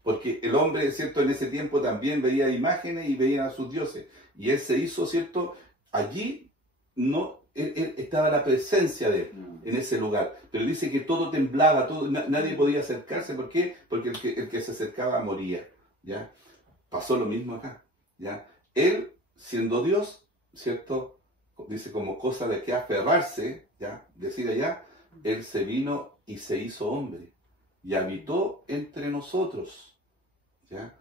Porque el hombre, ¿cierto?, en ese tiempo también veía imágenes y veía a sus dioses. Y Él se hizo, ¿cierto?, allí él estaba la presencia de Él, en ese lugar. Pero dice que todo temblaba, nadie podía acercarse. ¿Por qué? Porque el que se acercaba moría, ¿ya? Pasó lo mismo acá, ¿ya? Él, siendo Dios, ¿cierto?, dice como cosa de que aferrarse, ¿ya?, decir allá, Él se vino y se hizo hombre y habitó entre nosotros, ¿ya?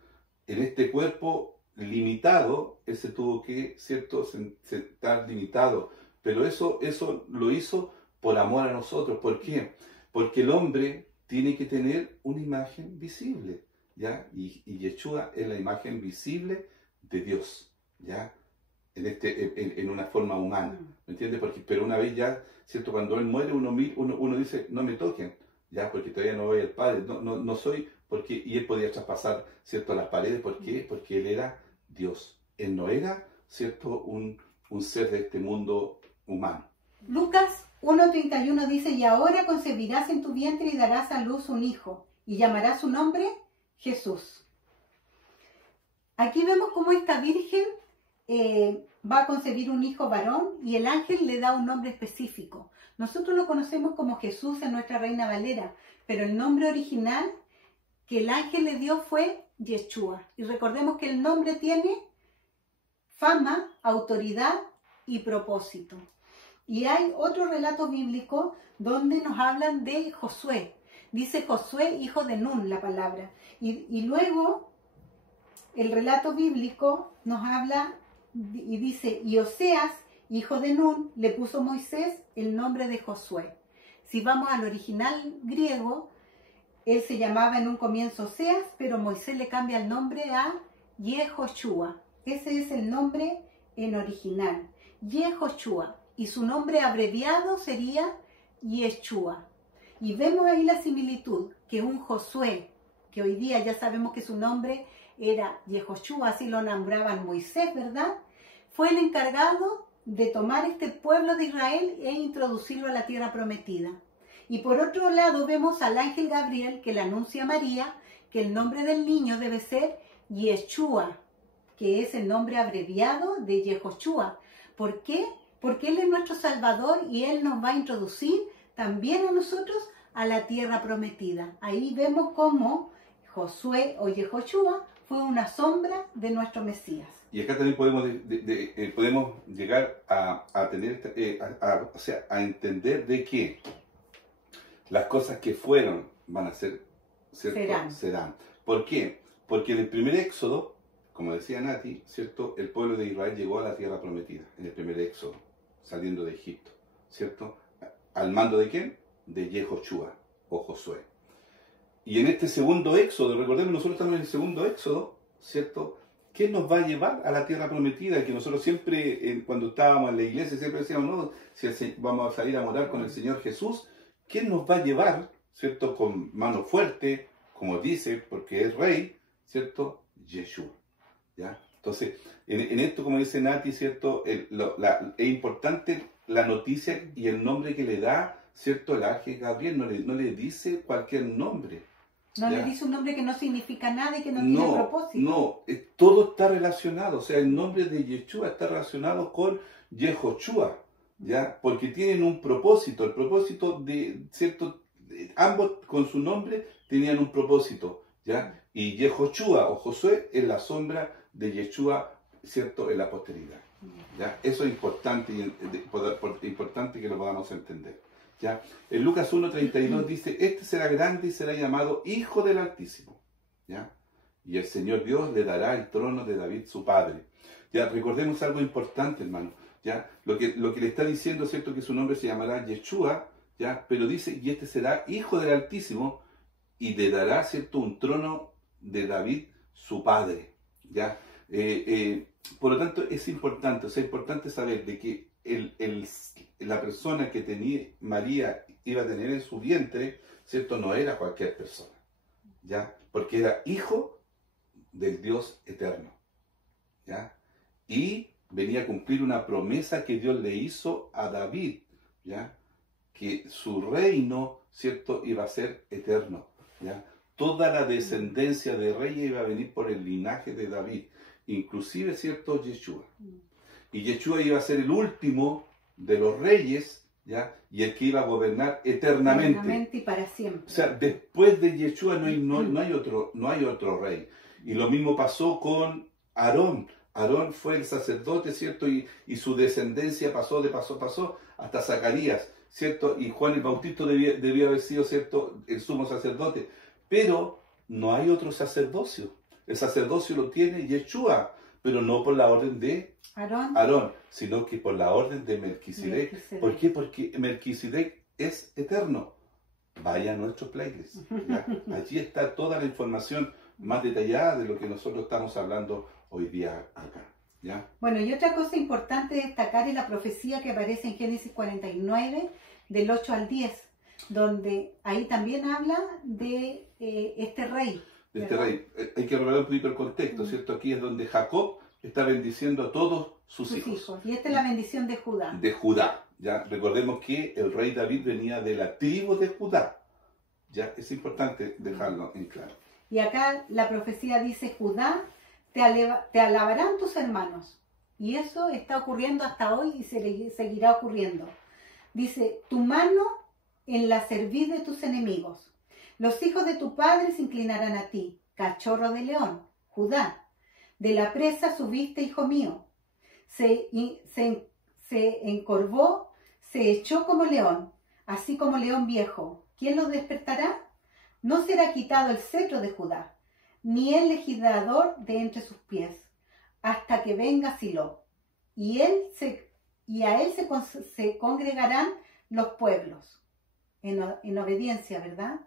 En este cuerpo limitado, Él se tuvo que, ¿cierto?, estar limitado, pero eso lo hizo por amor a nosotros. ¿Por qué? Porque el hombre tiene que tener una imagen visible, ¿ya? Y Yeshua es la imagen visible de Dios, ¿ya? En una forma humana, ¿me entiendes? Pero una vez ya, ¿cierto?, cuando Él muere, uno dice, no me toquen, ¿ya? Porque todavía no voy al Padre, no soy, y Él podía traspasar, ¿cierto?, las paredes. ¿Por qué? Porque Él era Dios. Él no era, ¿cierto?, un ser de este mundo humano. Lucas 1:31 dice, y ahora concebirás en tu vientre y darás a luz un hijo, y llamarás su nombre Jesús. Aquí vemos cómo esta virgen va a concebir un hijo varón y el ángel le da un nombre específico. Nosotros lo conocemos como Jesús en nuestra Reina Valera, pero el nombre original que el ángel le dio fue Yeshua. Y recordemos que el nombre tiene fama, autoridad y propósito. Y hay otro relato bíblico donde nos hablan de Josué. Dice Josué, hijo de Nun, la palabra. Y luego el relato bíblico nos habla y dice, y Oseas, hijo de Nun, le puso Moisés el nombre de Josué. Si vamos al original griego, él se llamaba en un comienzo Oseas, pero Moisés le cambia el nombre a Yehoshua. Ese es el nombre en original, Yehoshua. Y su nombre abreviado sería Yeshua. Y vemos ahí la similitud, que un Josué, que hoy día ya sabemos que su nombre era Yehoshua, así lo nombraban Moisés, ¿verdad? Fue el encargado de tomar este pueblo de Israel e introducirlo a la tierra prometida. Y por otro lado vemos al ángel Gabriel que le anuncia a María que el nombre del niño debe ser Yeshua, que es el nombre abreviado de Yehoshua. ¿Por qué? Porque Él es nuestro Salvador y Él nos va a introducir también a nosotros a la tierra prometida. Ahí vemos cómo Josué o Yehoshua fue una sombra de nuestro Mesías. Y acá también podemos llegar a tener, a entender de que las cosas que fueron van a ser, ¿cierto? Serán. ¿Por qué? Porque en el primer éxodo, como decía Nati, ¿cierto? El pueblo de Israel llegó a la tierra prometida, en el primer éxodo, saliendo de Egipto, ¿cierto? ¿Al mando de quién? De Yehoshua o Josué. Y en este segundo éxodo, recordemos, nosotros estamos en el segundo éxodo, ¿cierto? ¿Qué nos va a llevar a la tierra prometida? Que nosotros siempre, cuando estábamos en la iglesia, siempre decíamos, no, si vamos a salir a morar con el Señor Jesús, ¿quién nos va a llevar, ¿cierto? Con mano fuerte, como dice, porque es rey, ¿cierto? Yeshua, ¿ya? Entonces, en esto, como dice Nati, ¿cierto? Es importante la noticia y el nombre que le da, ¿cierto? El ángel Gabriel no le dice cualquier nombre. No le dice un nombre que no significa nada y que no tiene propósito. No, todo está relacionado. O sea, el nombre de Yeshua está relacionado con Yehoshua, ¿ya? Porque tienen un propósito. El propósito de, ¿cierto? Ambos con su nombre tenían un propósito, ¿ya? Y Yehoshua o Josué es la sombra de Yeshua, ¿cierto? En la posteridad, ¿ya? Eso es importante, importante que lo podamos entender. ¿Ya? En Lucas 1:32 dice, este será grande y será llamado Hijo del Altísimo, ¿ya? Y el Señor Dios le dará el trono de David su padre. Ya, recordemos algo importante, hermano, ¿ya? Lo que le está diciendo, ¿cierto? Que su nombre se llamará Yeshua, ¿ya? Pero dice, y este será Hijo del Altísimo y le dará, ¿cierto? Un trono de David su padre, ¿ya? Por lo tanto, es importante, o sea, es importante saber de que la persona que tenía María iba a tener en su vientre, ¿cierto? No era cualquier persona, ¿ya? Porque era hijo del Dios eterno, ¿ya? Y venía a cumplir una promesa que Dios le hizo a David, ¿ya? Que su reino, ¿cierto? Iba a ser eterno, ¿ya? Toda la descendencia de reyes iba a venir por el linaje de David, inclusive, ¿cierto? Yeshua. Y Yeshua iba a ser el último de los reyes, ¿ya? Y el que iba a gobernar eternamente. Eternamente y para siempre. O sea, después de Yeshua no hay otro rey. Y lo mismo pasó con Aarón. Aarón fue el sacerdote, ¿cierto? Y su descendencia pasó hasta Zacarías, ¿cierto? Y Juan el Bautista debía haber sido, ¿cierto? El sumo sacerdote. Pero no hay otro sacerdocio. El sacerdocio lo tiene Yeshua, pero no por la orden de Aarón, sino que por la orden de Melquisedec. ¿Por qué? Porque Melquisedec es eterno. Vaya a nuestros playlists, ¿ya? Allí está toda la información más detallada de lo que nosotros estamos hablando hoy día acá, ¿ya? Bueno, y otra cosa importante destacar es la profecía que aparece en Génesis 49, del 8 al 10, donde ahí también habla de este rey. De este rey. Hay que revelar un poquito el contexto, ¿cierto? Aquí es donde Jacob está bendiciendo a todos sus hijos. Y esta es la bendición de Judá. De Judá, ¿ya? Recordemos que el rey David venía de la tribu de Judá, ¿ya? Es importante dejarlo en claro. Y acá la profecía dice, Judá, te alabarán tus hermanos. Y eso está ocurriendo hasta hoy y seguirá ocurriendo. Dice, tu mano en la cerviz de tus enemigos. Los hijos de tu padre se inclinarán a ti, cachorro de león, Judá. De la presa subiste, hijo mío. Se encorvó, se echó como león, así como león viejo. ¿Quién lo despertará? No será quitado el cetro de Judá, ni el legislador de entre sus pies, hasta que venga Silo. Y a él se congregarán los pueblos, en obediencia, ¿verdad?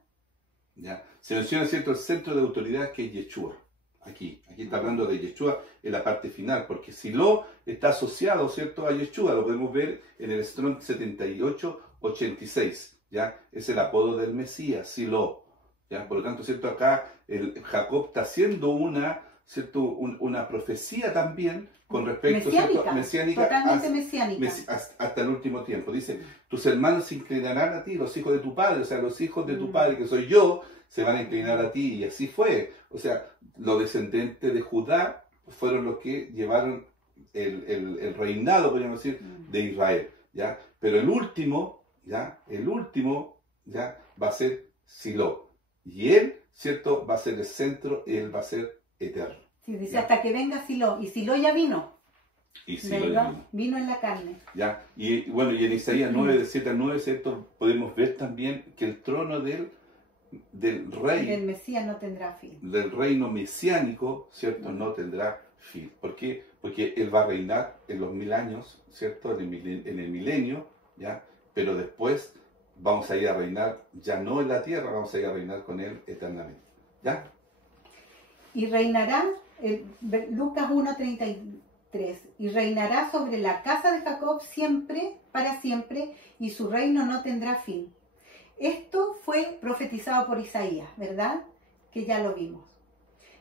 Ya. Se menciona, ¿cierto?, el centro de autoridad que es Yeshua. Aquí está hablando de Yeshua en la parte final, porque Silo está asociado, ¿cierto?, a Yeshua. Lo podemos ver en el Strong 7886, ¿ya? Es el apodo del Mesías, Silo, ¿ya? Por lo tanto, ¿cierto?, acá Jacob está haciendo una profecía también con respecto, mesiánica, totalmente mesiánica, hasta el último tiempo. Dice, tus hermanos se inclinarán a ti, los hijos de tu padre, o sea, los hijos de tu padre, que soy yo, se van a inclinar a ti, y así fue. O sea, los descendientes de Judá fueron los que llevaron el reinado, podríamos decir, de Israel, ¿ya? Pero el último, ¿ya? Va a ser Silo. Y él, ¿cierto?, va a ser el centro, él va a ser eterno. Sí, dice, ¿ya? Hasta que venga Silo. Y Silo ya vino. Y Silo ya vino. Vino en la carne. ¿Ya? Y bueno, y en Isaías 9, de 7 al 9, ¿cierto?, podemos ver también que el trono del rey, del Mesías, no tendrá fin. Del reino mesiánico, ¿cierto?, no tendrá fin. ¿Por qué? Porque él va a reinar en los 1000 años, ¿cierto?, en el milenio, ¿ya? Pero después vamos a ir a reinar, ya no en la tierra, vamos a ir a reinar con él eternamente, ¿ya? Y reinará, Lucas 1:33, y reinará sobre la casa de Jacob siempre, para siempre, y su reino no tendrá fin. Esto fue profetizado por Isaías, ¿verdad? Que ya lo vimos.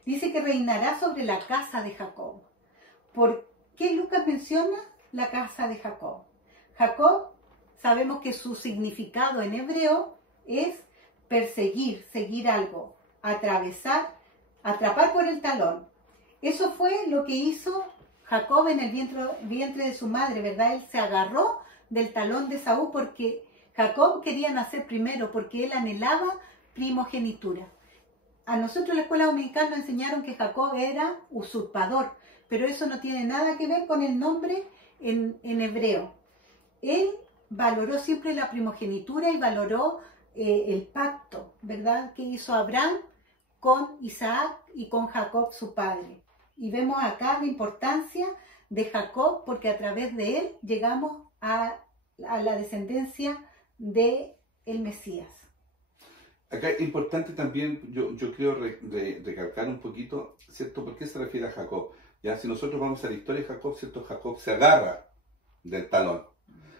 Dice que reinará sobre la casa de Jacob. ¿Por qué Lucas menciona la casa de Jacob? Jacob, sabemos que su significado en hebreo es perseguir, seguir algo, atravesar, atrapar por el talón. Eso fue lo que hizo Jacob en el vientre de su madre, ¿verdad? Él se agarró del talón de Esaú porque Jacob quería nacer primero, porque él anhelaba primogenitura. A nosotros en la escuela dominical nos enseñaron que Jacob era usurpador, pero eso no tiene nada que ver con el nombre en hebreo. Él valoró siempre la primogenitura y valoró el pacto, ¿verdad?, que hizo Abraham con Isaac y con Jacob, su padre. Y vemos acá la importancia de Jacob, porque a través de él llegamos a la descendencia de el Mesías. Acá es importante también, yo creo, recalcar un poquito, ¿cierto?, ¿por qué se refiere a Jacob? Ya, si nosotros vamos a la historia de Jacob, ¿cierto?, Jacob se agarra del talón.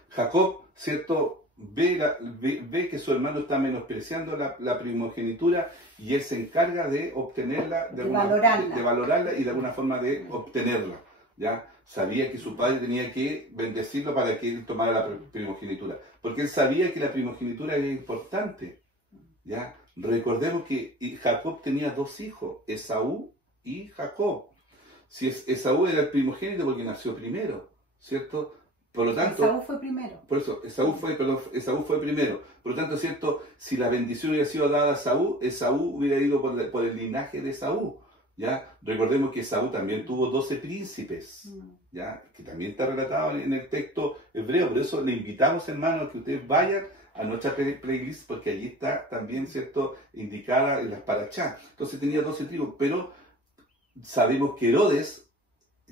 Jacob, ¿cierto?, ve que su hermano está menospreciando la primogenitura, y él se encarga de obtenerla, de valorarla y de alguna forma de obtenerla, ¿ya? Sabía que su padre tenía que bendecirlo para que él tomara la primogenitura, porque él sabía que la primogenitura era importante, ¿ya? Recordemos que Jacob tenía 2 hijos, Esaú y Jacob. Si Esaú era el primogénito porque nació primero, ¿cierto? Por lo tanto, Esaú fue primero. Por eso, Esaú fue primero. Por lo tanto, ¿cierto?, si la bendición hubiera sido dada a Esaú hubiera ido por el linaje de Esaú, ¿ya? Recordemos que Esaú también tuvo 12 príncipes, ¿ya?, que también está relatado en el texto hebreo. Por eso le invitamos, hermanos, a que ustedes vayan a nuestra playlist, porque allí está también, ¿cierto?, indicada en las parachá. Entonces tenía 12 tribus, pero sabemos que Herodes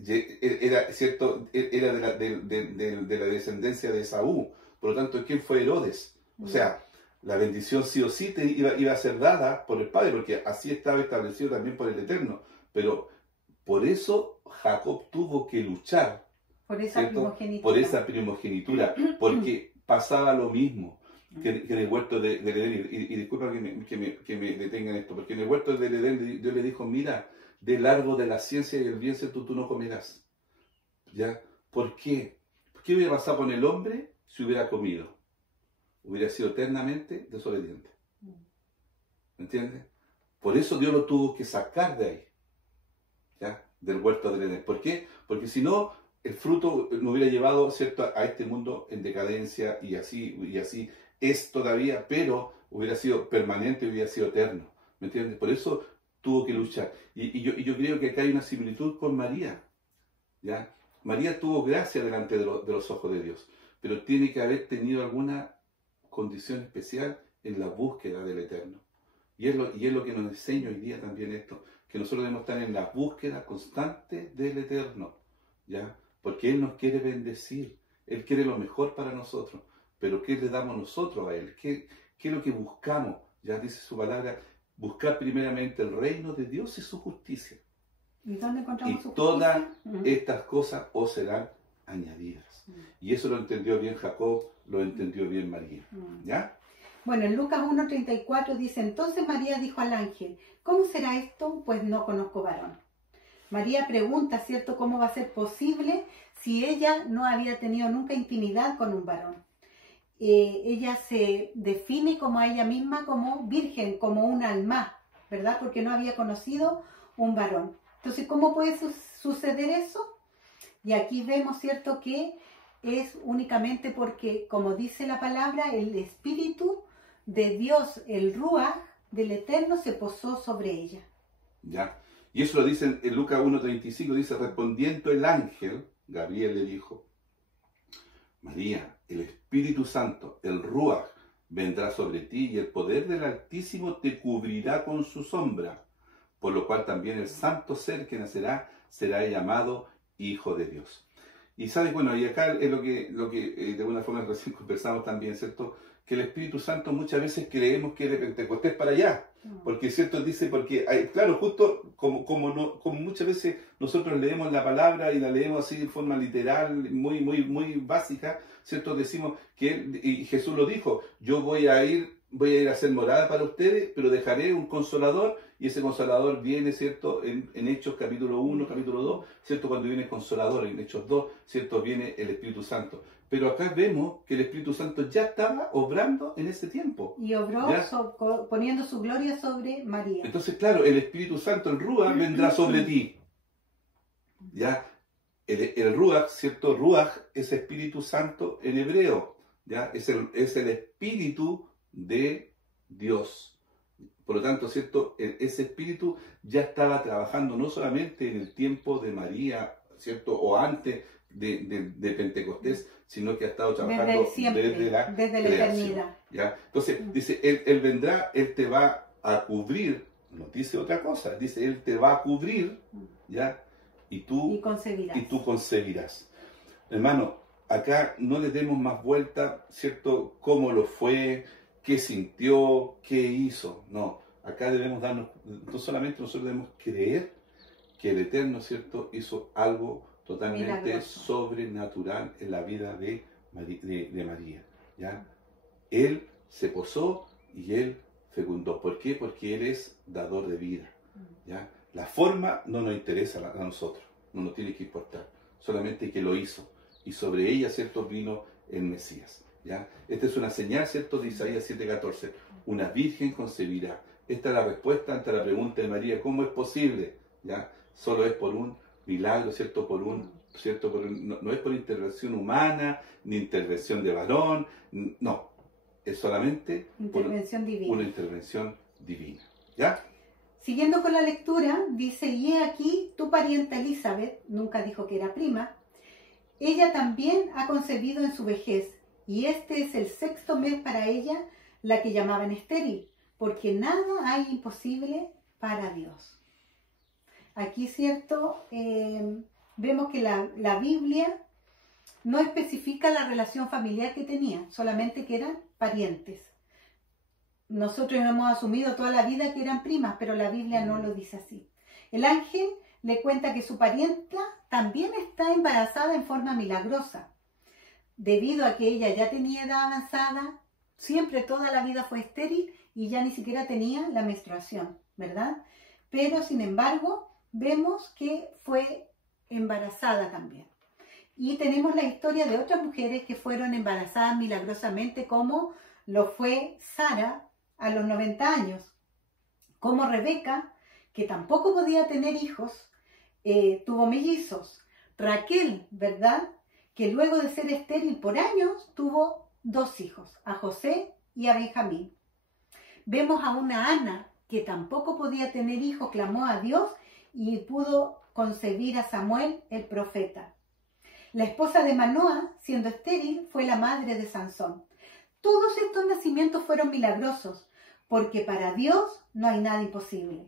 era, ¿cierto?, era de la descendencia de Esaú. Por lo tanto, ¿quién fue Herodes? O sea, la bendición sí o sí iba a ser dada por el Padre, porque así estaba establecido también por el Eterno. Pero por eso Jacob tuvo que luchar por esa primogenitura, porque pasaba lo mismo que en el huerto del Edén. Y disculpa que me detenga en esto, porque en el huerto del Edén Dios le dijo, mira, del árbol de la ciencia y el bien tú no comerás. ¿Ya? ¿Por qué? ¿Qué hubiera pasado con el hombre si hubiera comido? Hubiera sido eternamente desobediente. ¿Me entiendes? Por eso Dios lo tuvo que sacar de ahí, ¿ya?, del huerto del Edén. ¿Por qué? Porque si no, el fruto nos hubiera llevado, ¿cierto?, a este mundo en decadencia y así es todavía, pero hubiera sido permanente, hubiera sido eterno. ¿Me entiendes? Por eso tuvo que luchar. Y yo creo que acá hay una similitud con María. ¿Ya? María tuvo gracia delante de los ojos de Dios, pero tiene que haber tenido alguna condición especial en la búsqueda del Eterno. Y es lo que nos enseña hoy día también esto, que nosotros debemos estar en la búsqueda constante del Eterno, ¿ya? Porque Él nos quiere bendecir, Él quiere lo mejor para nosotros, pero ¿qué le damos nosotros a Él? ¿Qué es lo que buscamos? Ya dice su palabra, buscar primeramente el reino de Dios y su justicia. ¿Y dónde encontramos su justicia? Todas estas cosas os serán añadidas. Y eso lo entendió bien Jacob, lo entendió bien María. ¿Ya? Bueno, en Lucas 1:34 dice, entonces María dijo al ángel, ¿cómo será esto? Pues no conozco varón. María pregunta, ¿cierto?, ¿cómo va a ser posible si ella no había tenido nunca intimidad con un varón? Ella se define como a ella misma como virgen, como un alma, ¿verdad? Porque no había conocido un varón. Entonces, ¿cómo puede suceder eso? Y aquí vemos, ¿cierto?, que es únicamente porque, como dice la palabra, el Espíritu de Dios, el Ruach del Eterno, se posó sobre ella. Ya. Y eso lo dice en Lucas 1:35, dice, respondiendo el ángel, Gabriel le dijo, María, el Espíritu Santo, el Ruach, vendrá sobre ti y el poder del Altísimo te cubrirá con su sombra, por lo cual también el santo ser que nacerá será llamado Hijo de Dios. Y sabes, bueno, y acá es lo que de alguna forma recién conversamos también, ¿cierto? Que el Espíritu Santo muchas veces creemos que es de Pentecostés para allá. Porque, ¿cierto? Dice, porque, claro, justo como muchas veces nosotros leemos la palabra y la leemos así de forma literal, muy básica, ¿cierto? Decimos que y Jesús lo dijo, yo voy a ir a hacer morada para ustedes, pero dejaré un consolador, y ese consolador viene, ¿cierto? En Hechos capítulo 1, capítulo 2, ¿cierto? Cuando viene el consolador, en Hechos 2, ¿cierto? Viene el Espíritu Santo. Pero acá vemos que el Espíritu Santo ya estaba obrando en ese tiempo. Y obró poniendo su gloria sobre María. Entonces, claro, el Espíritu Santo, el Ruach, vendrá sobre ti. ¿Ya? El Ruach, ¿cierto? Ruach es Espíritu Santo en hebreo. ¿Ya? Es el Espíritu de Dios. Por lo tanto, ¿cierto? Ese Espíritu ya estaba trabajando no solamente en el tiempo de María, ¿cierto? O antes de Pentecostés, sino que ha estado trabajando desde la eternidad. ¿Ya? Entonces, dice, él vendrá, Él te va a cubrir, no dice otra cosa, dice, Él te va a cubrir, ¿ya? Y tú concebirás. Hermano, acá no le demos más vuelta, ¿cierto? Cómo lo fue, qué sintió, qué hizo. No, acá debemos darnos, no solamente nosotros debemos creer que el Eterno, ¿cierto?, hizo algo totalmente milagroso, sobrenatural en la vida de María. ¿Ya? Él se posó y Él fecundó. ¿Por qué? Porque Él es dador de vida. ¿Ya? La forma no nos interesa a nosotros, no nos tiene que importar, solamente que lo hizo. Y sobre ella, ¿cierto?, vino el Mesías. ¿Ya? Esta es una señal, ¿cierto?, de Isaías 7:14. Una virgen concebirá. Esta es la respuesta ante la pregunta de María, ¿cómo es posible? ¿Ya? Solo es por un milagro, ¿cierto? No es por intervención humana, ni intervención de varón, no. Es solamente una intervención divina. ¿Ya? Siguiendo con la lectura, dice, y he aquí tu parienta Elizabeth, nunca dijo que era prima, ella también ha concebido en su vejez, y este es el 6º mes para ella, la que llamaban estéril, porque nada hay imposible para Dios. Aquí, ¿cierto? Vemos que la Biblia no especifica la relación familiar que tenían, solamente que eran parientes. Nosotros hemos asumido toda la vida que eran primas, pero la Biblia no lo dice así. El ángel le cuenta que su parienta también está embarazada en forma milagrosa. Debido a que ella ya tenía edad avanzada, siempre toda la vida fue estéril y ya ni siquiera tenía la menstruación, ¿verdad? Pero, sin embargo, vemos que fue embarazada también. Y tenemos la historia de otras mujeres que fueron embarazadas milagrosamente, como lo fue Sara a los 90 años, como Rebeca, que tampoco podía tener hijos, tuvo mellizos, Raquel, ¿verdad? Que luego de ser estéril por años, tuvo 2 hijos, a José y a Benjamín. Vemos a una Ana, que tampoco podía tener hijos, clamó a Dios y pudo concebir a Samuel, el profeta. La esposa de Manoa, siendo estéril, fue la madre de Sansón. Todos estos nacimientos fueron milagrosos, porque para Dios no hay nada imposible.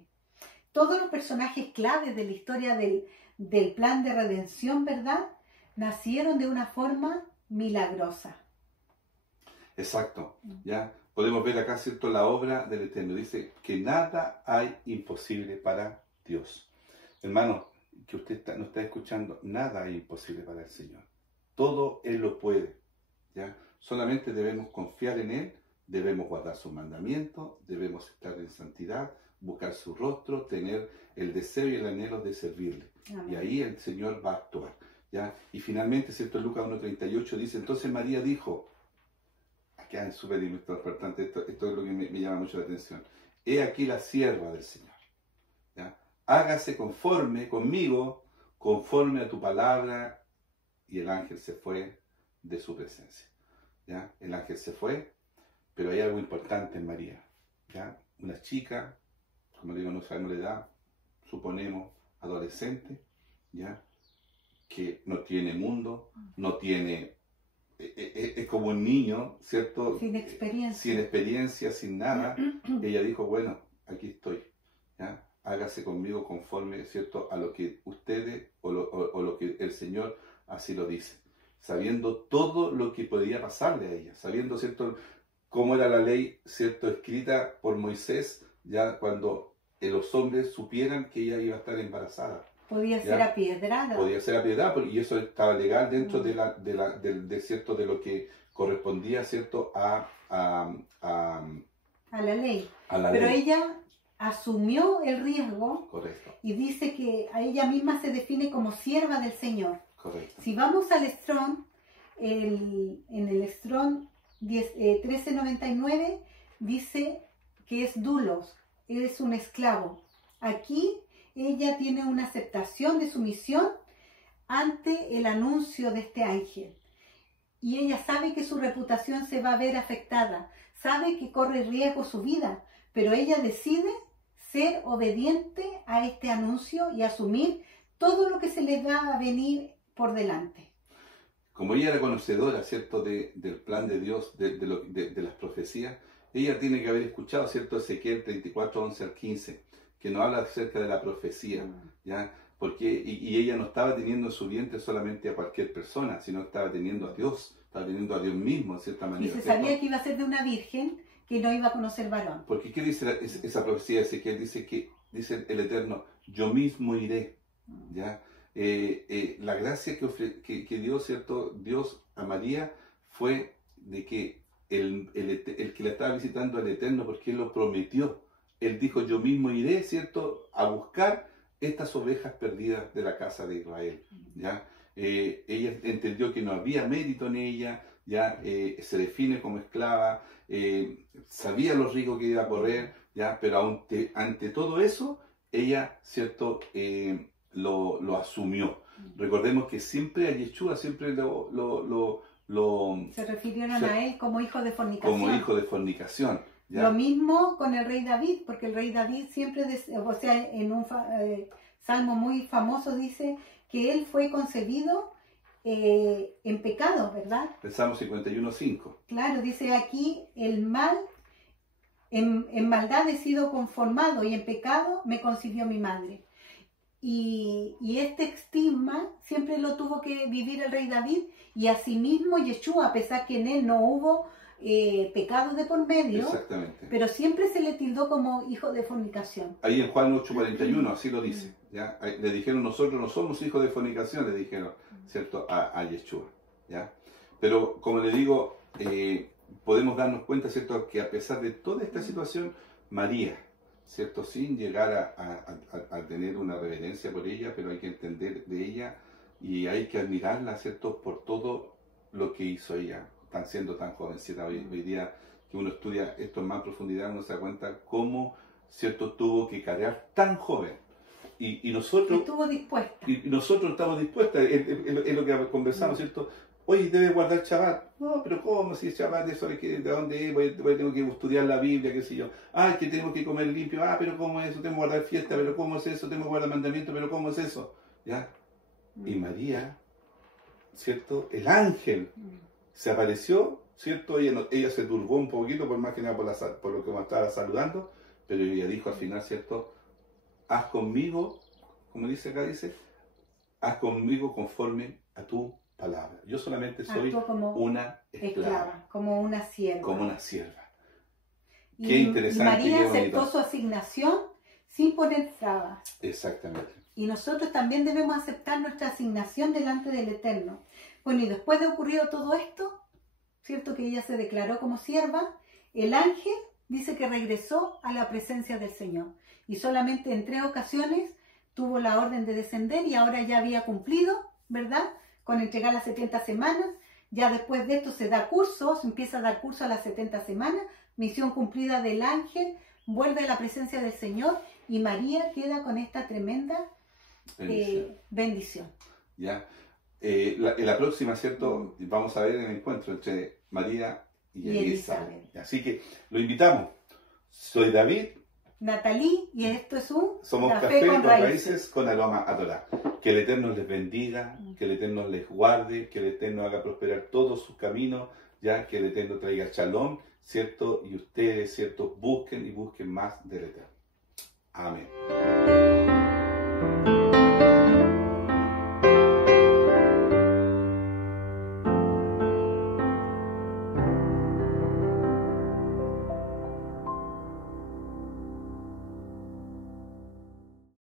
Todos los personajes claves de la historia del plan de redención, ¿verdad?, nacieron de una forma milagrosa. Exacto, ¿ya? Podemos ver acá, ¿cierto?, la obra del Eterno. Dice que nada hay imposible para Dios. Hermano, que usted no está escuchando, nada hay imposible para el Señor. Todo Él lo puede, ¿ya? Solamente debemos confiar en Él, debemos guardar sus mandamientos, debemos estar en santidad, buscar su rostro, tener el deseo y el anhelo de servirle. Amén. Y ahí el Señor va a actuar, ¿ya? Y finalmente, ¿cierto?, Lucas 1:38 dice, entonces María dijo, acá es súper importante, esto es lo que me llama mucho la atención, he aquí la sierva del Señor, ¿ya? Hágase conforme conmigo, conforme a tu palabra, y el ángel se fue de su presencia, ¿ya? El ángel se fue, pero hay algo importante en María, ¿ya? Una chica, como digo, no sabemos la edad, suponemos adolescente, ¿ya? Que no tiene mundo, no tiene, es como un niño, ¿cierto? Sin experiencia, sin nada. Ella dijo, bueno, aquí estoy, ¿ya? Hágase conmigo conforme, ¿cierto?, a lo que ustedes o lo que el Señor así lo dice, sabiendo todo lo que podía pasarle a ella, sabiendo, ¿cierto?, cómo era la ley, ¿cierto?, escrita por Moisés, ya cuando los hombres supieran que ella iba a estar embarazada. Podía ser apiedrada. Podía ser apiedrada, y eso estaba legal dentro ¿cierto?, de lo que correspondía, ¿cierto?, a la ley. A Pero ley. ella asumió el riesgo. Correcto. Y dice que a ella misma se define como sierva del Señor. Correcto. Si vamos al Strong, en el Strong 1399 dice que es doulos, es un esclavo. Aquí ella tiene una aceptación de su misión ante el anuncio de este ángel. Y ella sabe que su reputación se va a ver afectada, sabe que corre riesgo su vida, pero ella decide ser obediente a este anuncio y asumir todo lo que se le va a venir por delante. Como ella era conocedora, ¿cierto?, del plan de Dios, de las profecías, ella tiene que haber escuchado, ¿cierto?, Ezequiel 34, 11 al 15, que nos habla acerca de la profecía, ¿ya? Porque, y ella no estaba teniendo en su vientre solamente a cualquier persona, sino estaba teniendo a Dios, estaba teniendo a Dios mismo, en cierta manera. Y se sabía que iba a ser de una virgen que no iba a conocer varón. Porque, ¿qué dice esa profecía de Ezequiel? Dice el Eterno, yo mismo iré, ¿ya? La gracia que dio, ¿cierto?, Dios a María fue de que el que la estaba visitando el Eterno, porque Él lo prometió. Él dijo, yo mismo iré, ¿cierto?, a buscar estas ovejas perdidas de la casa de Israel, ¿ya? Ella entendió que no había mérito en ella, ¿ya? Se define como esclava, sabía los riesgos que iba a correr, ¿ya? Pero ante todo eso, ella, ¿cierto?, lo asumió. Recordemos que siempre a Yeshua siempre se refirieron a él como hijo de fornicación. Como hijo de fornicación. ¿Ya? Lo mismo con el rey David, porque el rey David siempre, en un salmo muy famoso dice que él fue concebido en pecado, ¿verdad? El Salmo 51:5. Claro, dice aquí, el mal, en maldad he sido conformado y en pecado me concibió mi madre. Y este estigma siempre lo tuvo que vivir el rey David, y asimismo Yeshua, a pesar que en él no hubo pecado de por medio. Exactamente. Pero siempre se le tildó como hijo de fornicación. Ahí en Juan 8:41 así lo dice, ¿ya? Le dijeron, nosotros no somos hijos de fornicación, le dijeron, ¿cierto?, a Yeshua, ¿ya? Pero como le digo, podemos darnos cuenta, ¿cierto?, que a pesar de toda esta situación, María, ¿cierto?, sin llegar a tener una reverencia por ella, pero hay que entender de ella y hay que admirarla, ¿cierto?, por todo lo que hizo ella, siendo tan jovencita. Hoy día que uno estudia esto en más profundidad, uno se da cuenta cómo, ¿cierto?, tuvo que cargar tan joven Y nosotros... Estuvo dispuesta. Y nosotros estamos dispuestos, es lo que conversamos, ¿cierto? Oye, ¿debes guardar Shabbat? No, pero ¿cómo? Si es Shabbat, eso es que, ¿de dónde es? Tengo que estudiar la Biblia, qué sé yo. Ah, que tengo que comer limpio. Ah, pero ¿cómo es eso? Tengo que guardar fiesta, pero ¿cómo es eso? Tengo que guardar mandamiento, pero ¿cómo es eso? ¿Ya? Y María, ¿cierto? El ángel se apareció, ¿cierto? Ella se turbó un poquito, por más que nada por lo que me estaba saludando, pero ella dijo al final, ¿cierto? Haz conmigo, como dice acá, haz conmigo conforme a tu palabra. Yo solamente soy como una esclava, como una sierva. Como una sierva. Y, qué interesante. Y María aceptó su asignación sin poner trabas. Exactamente. Y nosotros también debemos aceptar nuestra asignación delante del Eterno. Bueno, y después de ocurrido todo esto, ¿cierto? Que ella se declaró como sierva, el ángel dice que regresó a la presencia del Señor. Y solamente en 3 ocasiones tuvo la orden de descender y ahora ya había cumplido, ¿verdad? Con entregar las 70 semanas. Ya después de esto se empieza a dar curso a las 70 semanas. Misión cumplida del ángel, vuelve a la presencia del Señor y María queda con esta tremenda bendición. Ya. En la próxima, ¿cierto? Vamos a ver el encuentro entre María y Elizabeth. Así que lo invitamos. Soy David. Natalie, y esto es Somos Café con Raíces con Aroma a Torá. Que el Eterno les bendiga, que el Eterno les guarde, que el Eterno haga prosperar todos sus caminos, ya que el Eterno traiga shalom, ¿cierto? Y ustedes, ¿cierto? Busquen y busquen más del Eterno. Amén.